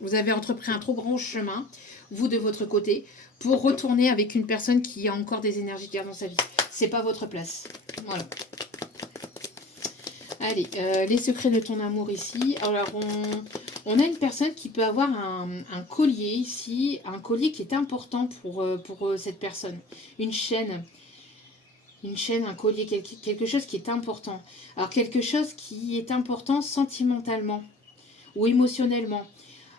Vous avez entrepris un trop grand chemin, vous de votre côté, pour retourner avec une personne qui a encore des énergies de guerre dans sa vie. C'est pas votre place. Voilà. Allez, les secrets de ton amour ici. Alors, on a une personne qui peut avoir un collier ici, un collier qui est important pour cette personne. Une chaîne, un collier, quelque chose qui est important. Alors, quelque chose qui est important sentimentalement ou émotionnellement.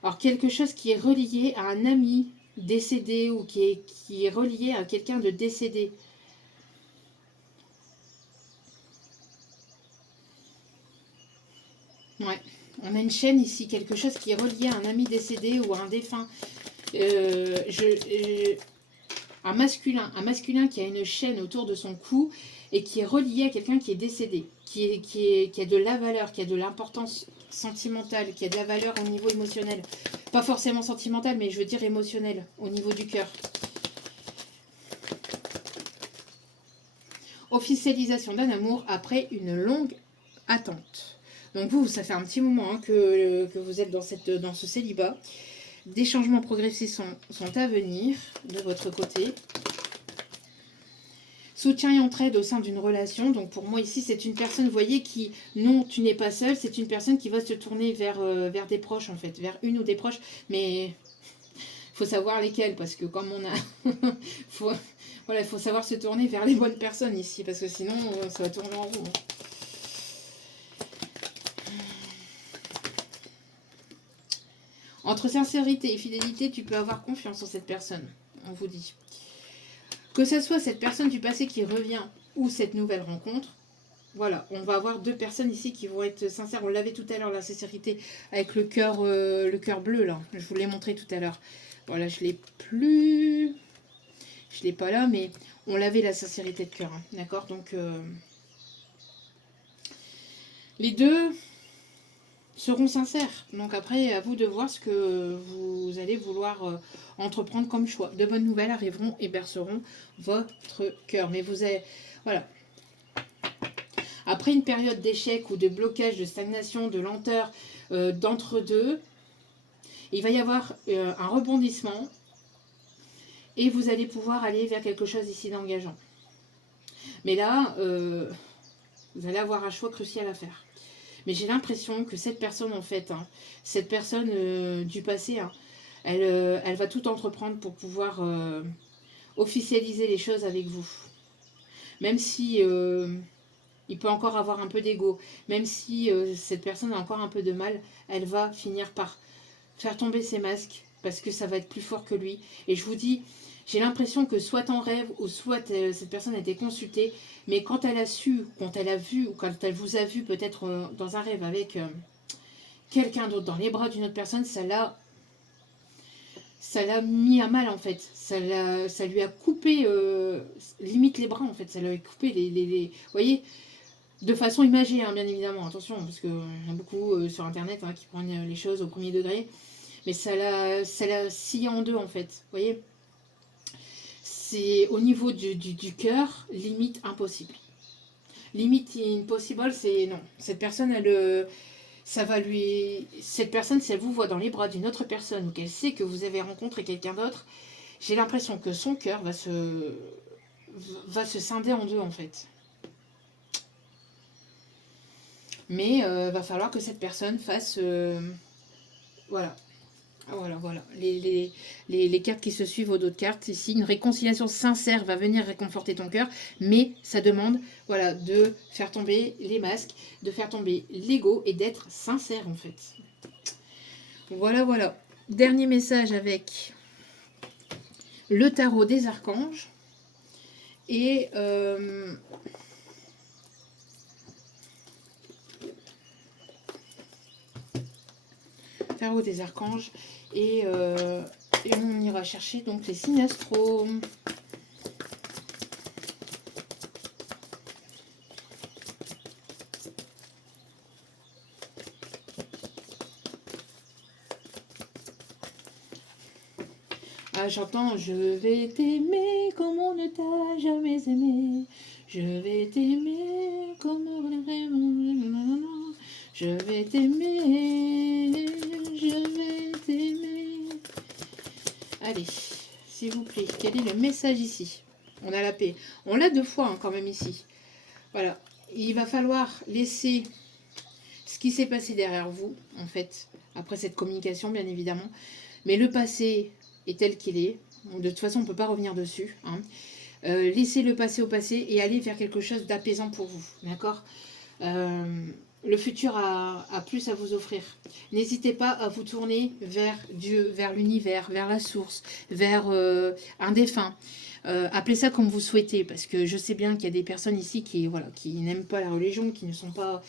Alors, quelque chose qui est relié à un ami décédé ou qui est relié à quelqu'un de décédé. Ouais, on a une chaîne ici, quelque chose qui est relié à un ami décédé ou à un défunt. Un masculin qui a une chaîne autour de son cou et qui est relié à quelqu'un qui est décédé, qui a de la valeur, qui a de l'importance sentimentale, qui a de la valeur au niveau émotionnel. Pas forcément sentimental, mais je veux dire émotionnel, au niveau du cœur. Officialisation d'un amour après une longue attente. Donc vous, ça fait un petit moment que vous êtes dans ce célibat. Des changements progressifs sont à venir de votre côté. Soutien et entraide au sein d'une relation. Donc pour moi ici, c'est une personne, vous voyez, qui, non, tu n'es pas seul. C'est une personne qui va se tourner vers des proches, en fait. Vers une ou des proches. Mais il faut savoir lesquels, parce que comme on a... il faut savoir se tourner vers les bonnes personnes ici, parce que sinon, ça va tourner en rond. Entre sincérité et fidélité, tu peux avoir confiance en cette personne, on vous dit. Que ce soit cette personne du passé qui revient ou cette nouvelle rencontre, Voilà, on va avoir deux personnes ici qui vont être sincères. On l'avait tout à l'heure, la sincérité, avec le cœur bleu, là. Je vous l'ai montré tout à l'heure. Voilà, je l'ai plus... Je l'ai pas là, mais on l'avait, la sincérité de cœur. Hein, d'accord. Donc, les deux seront sincères. Donc après, à vous de voir ce que vous allez vouloir entreprendre comme choix. De bonnes nouvelles arriveront et berceront votre cœur. Mais vous avez... Voilà. Après une période d'échec ou de blocage, de stagnation, de lenteur, d'entre-deux, il va y avoir un rebondissement et vous allez pouvoir aller vers quelque chose ici d'engageant. Mais là, vous allez avoir un choix crucial à faire. Mais j'ai l'impression que cette personne, en fait, hein, cette personne du passé, hein, elle va tout entreprendre pour pouvoir officialiser les choses avec vous. Même si il peut encore avoir un peu d'ego, même si cette personne a encore un peu de mal, elle va finir par faire tomber ses masques parce que ça va être plus fort que lui. Et je vous dis, j'ai l'impression que soit en rêve ou soit cette personne a été consultée, mais quand elle a su, quand elle a vu ou quand elle vous a vu peut-être dans un rêve avec quelqu'un d'autre dans les bras d'une autre personne, ça l'a mis à mal en fait. Ça lui a coupé limite les bras en fait. Ça lui a coupé vous voyez, de façon imagée, hein, bien évidemment. Attention, parce qu'il y en a beaucoup sur internet hein, qui prennent les choses au premier degré. Mais ça l'a scié en deux en fait. Vous voyez, c'est au niveau du cœur, limite impossible. Limite impossible, c'est non. Cette personne, ça va lui. Cette personne, si elle vous voit dans les bras d'une autre personne ou qu'elle sait que vous avez rencontré quelqu'un d'autre, j'ai l'impression que son cœur va se scinder en deux en fait. Mais va falloir que cette personne fasse voilà. Voilà. Les cartes qui se suivent aux d'autres cartes. Ici, une réconciliation sincère va venir réconforter ton cœur, mais ça demande voilà, de faire tomber les masques, de faire tomber l'ego et d'être sincère en fait. Voilà. Dernier message avec le tarot des archanges. Et tarot des archanges. Et on ira chercher donc les signes astro. Ah, j'entends, je vais t'aimer comme on ne t'a jamais aimé. Je vais t'aimer comme je vais t'aimer. Je vais t'aimer. Allez, s'il vous plaît, quel est le message ici? On a la paix. On l'a deux fois hein, quand même ici. Voilà. Il va falloir laisser ce qui s'est passé derrière vous, en fait, après cette communication, bien évidemment. Mais le passé est tel qu'il est. De toute façon, on ne peut pas revenir dessus. Hein. Laissez le passé au passé et allez vers quelque chose d'apaisant pour vous. D'accord le futur a plus à vous offrir. N'hésitez pas à vous tourner vers Dieu, vers l'univers, vers la source, vers un défunt. Appelez ça comme vous souhaitez, parce que je sais bien qu'il y a des personnes ici qui n'aiment pas la religion, qui ne sont pas...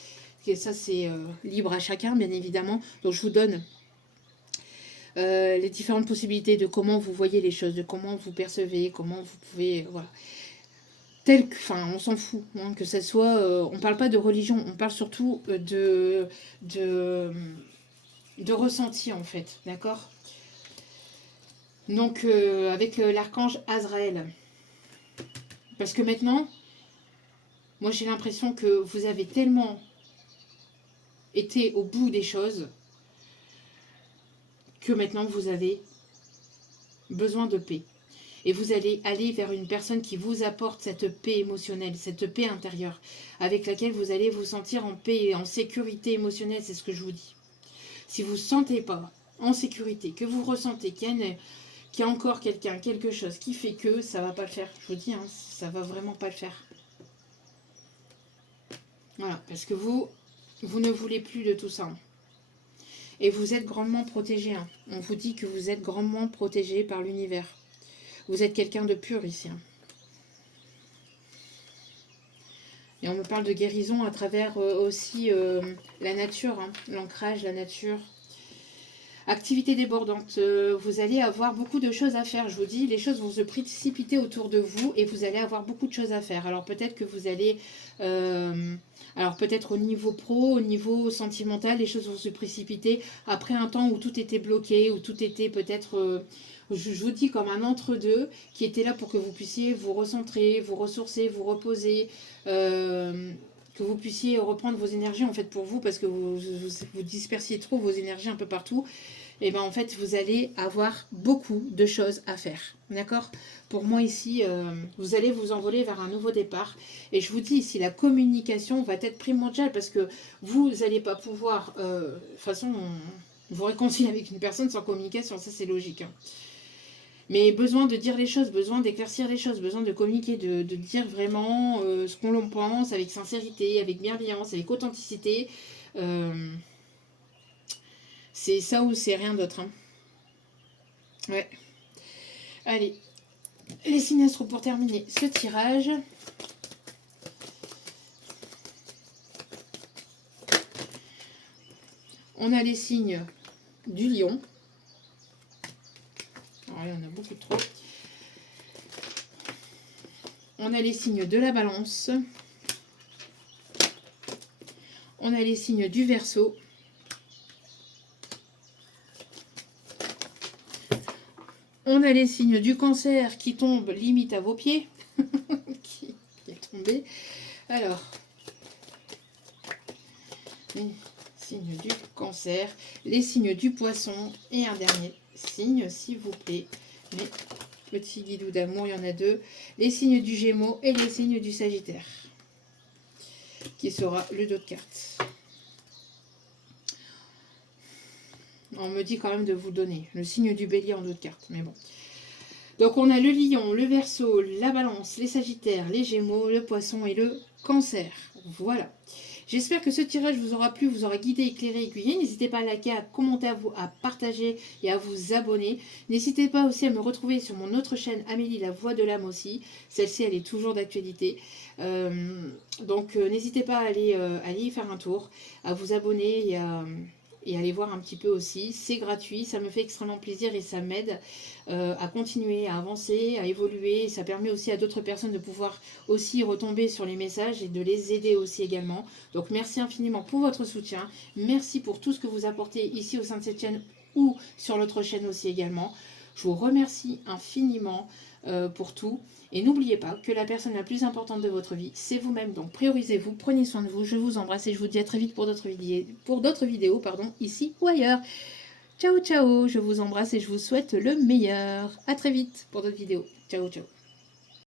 Et ça, c'est libre à chacun, bien évidemment. Donc, je vous donne les différentes possibilités de comment vous voyez les choses, de comment vous percevez, comment vous pouvez... Voilà. Enfin, on s'en fout, hein, que ça soit... on parle pas de religion, on parle surtout de ressenti, en fait, d'accord. Donc, avec l'archange Azraël. Parce que maintenant, moi, j'ai l'impression que vous avez tellement été au bout des choses que maintenant, vous avez besoin de paix. Et vous allez aller vers une personne qui vous apporte cette paix émotionnelle, cette paix intérieure, avec laquelle vous allez vous sentir en paix et en sécurité émotionnelle, c'est ce que je vous dis. Si vous ne sentez pas en sécurité, que vous ressentez qu'il y a encore quelqu'un, quelque chose qui fait que ça ne va pas le faire, je vous dis, hein, ça ne va vraiment pas le faire. Voilà, parce que vous ne voulez plus de tout ça. Et vous êtes grandement protégé. Hein. On vous dit que vous êtes grandement protégé par l'univers. Vous êtes quelqu'un de pur ici. Hein. Et on me parle de guérison à travers aussi la nature, hein, l'ancrage, la nature. Activité débordante, vous allez avoir beaucoup de choses à faire, je vous dis, les choses vont se précipiter autour de vous et vous allez avoir beaucoup de choses à faire. Alors peut-être que vous allez, alors peut-être au niveau pro, au niveau sentimental, les choses vont se précipiter après un temps où tout était bloqué, où tout était peut-être, je vous dis comme un entre-deux qui était là pour que vous puissiez vous recentrer, vous ressourcer, vous reposer, que vous puissiez reprendre vos énergies en fait pour vous parce que vous dispersiez trop vos énergies un peu partout. Et bien en fait vous allez avoir beaucoup de choses à faire, d'accord? Pour moi ici, vous allez vous envoler vers un nouveau départ. Et je vous dis ici, la communication va être primordiale parce que vous n'allez pas pouvoir, de toute façon, vous réconcilier avec une personne sans communication, ça c'est logique. Hein. Mais besoin de dire les choses, besoin d'éclaircir les choses, besoin de communiquer, de dire vraiment ce qu'on l'on pense avec sincérité, avec bienveillance, avec authenticité. C'est ça ou c'est rien d'autre. Hein. Ouais. Allez, les signes astro pour terminer ce tirage. On a les signes du lion. Alors là, on a beaucoup trop. On a les signes de la balance. On a les signes du Verseau. On a les signes du Cancer qui tombent limite à vos pieds. qui est tombé. Alors, les signes du Cancer, les signes du Poisson et un dernier signe, s'il vous plaît. Mes petits guidous d'amour, il y en a deux. Les signes du Gémeaux et les signes du Sagittaire. Qui sera le dos de cartes. On me dit quand même de vous donner le signe du Bélier en dos de cartes, mais bon. Donc on a le Lion, le Verseau, la Balance, les Sagittaires, les Gémeaux, le Poisson et le Cancer. Voilà. J'espère que ce tirage vous aura plu, vous aura guidé, éclairé, aiguillé. N'hésitez pas à liker, à commenter, à partager et à vous abonner. N'hésitez pas aussi à me retrouver sur mon autre chaîne, Amélie, la voix de l'âme aussi. Celle-ci, elle est toujours d'actualité. Donc n'hésitez pas à aller y faire un tour, à vous abonner et aller voir un petit peu aussi. C'est gratuit, ça me fait extrêmement plaisir et ça m'aide à continuer, à avancer, à évoluer. Ça permet aussi à d'autres personnes de pouvoir aussi retomber sur les messages et de les aider aussi également. Donc merci infiniment pour votre soutien. Merci pour tout ce que vous apportez ici au sein de cette chaîne ou sur l'autre chaîne aussi également. Je vous remercie infiniment pour tout. Et n'oubliez pas que la personne la plus importante de votre vie, c'est vous-même. Donc priorisez-vous, prenez soin de vous. Je vous embrasse et je vous dis à très vite pour d'autres vidéos, ici ou ailleurs. Ciao, ciao. Je vous embrasse et je vous souhaite le meilleur. À très vite pour d'autres vidéos. Ciao, ciao.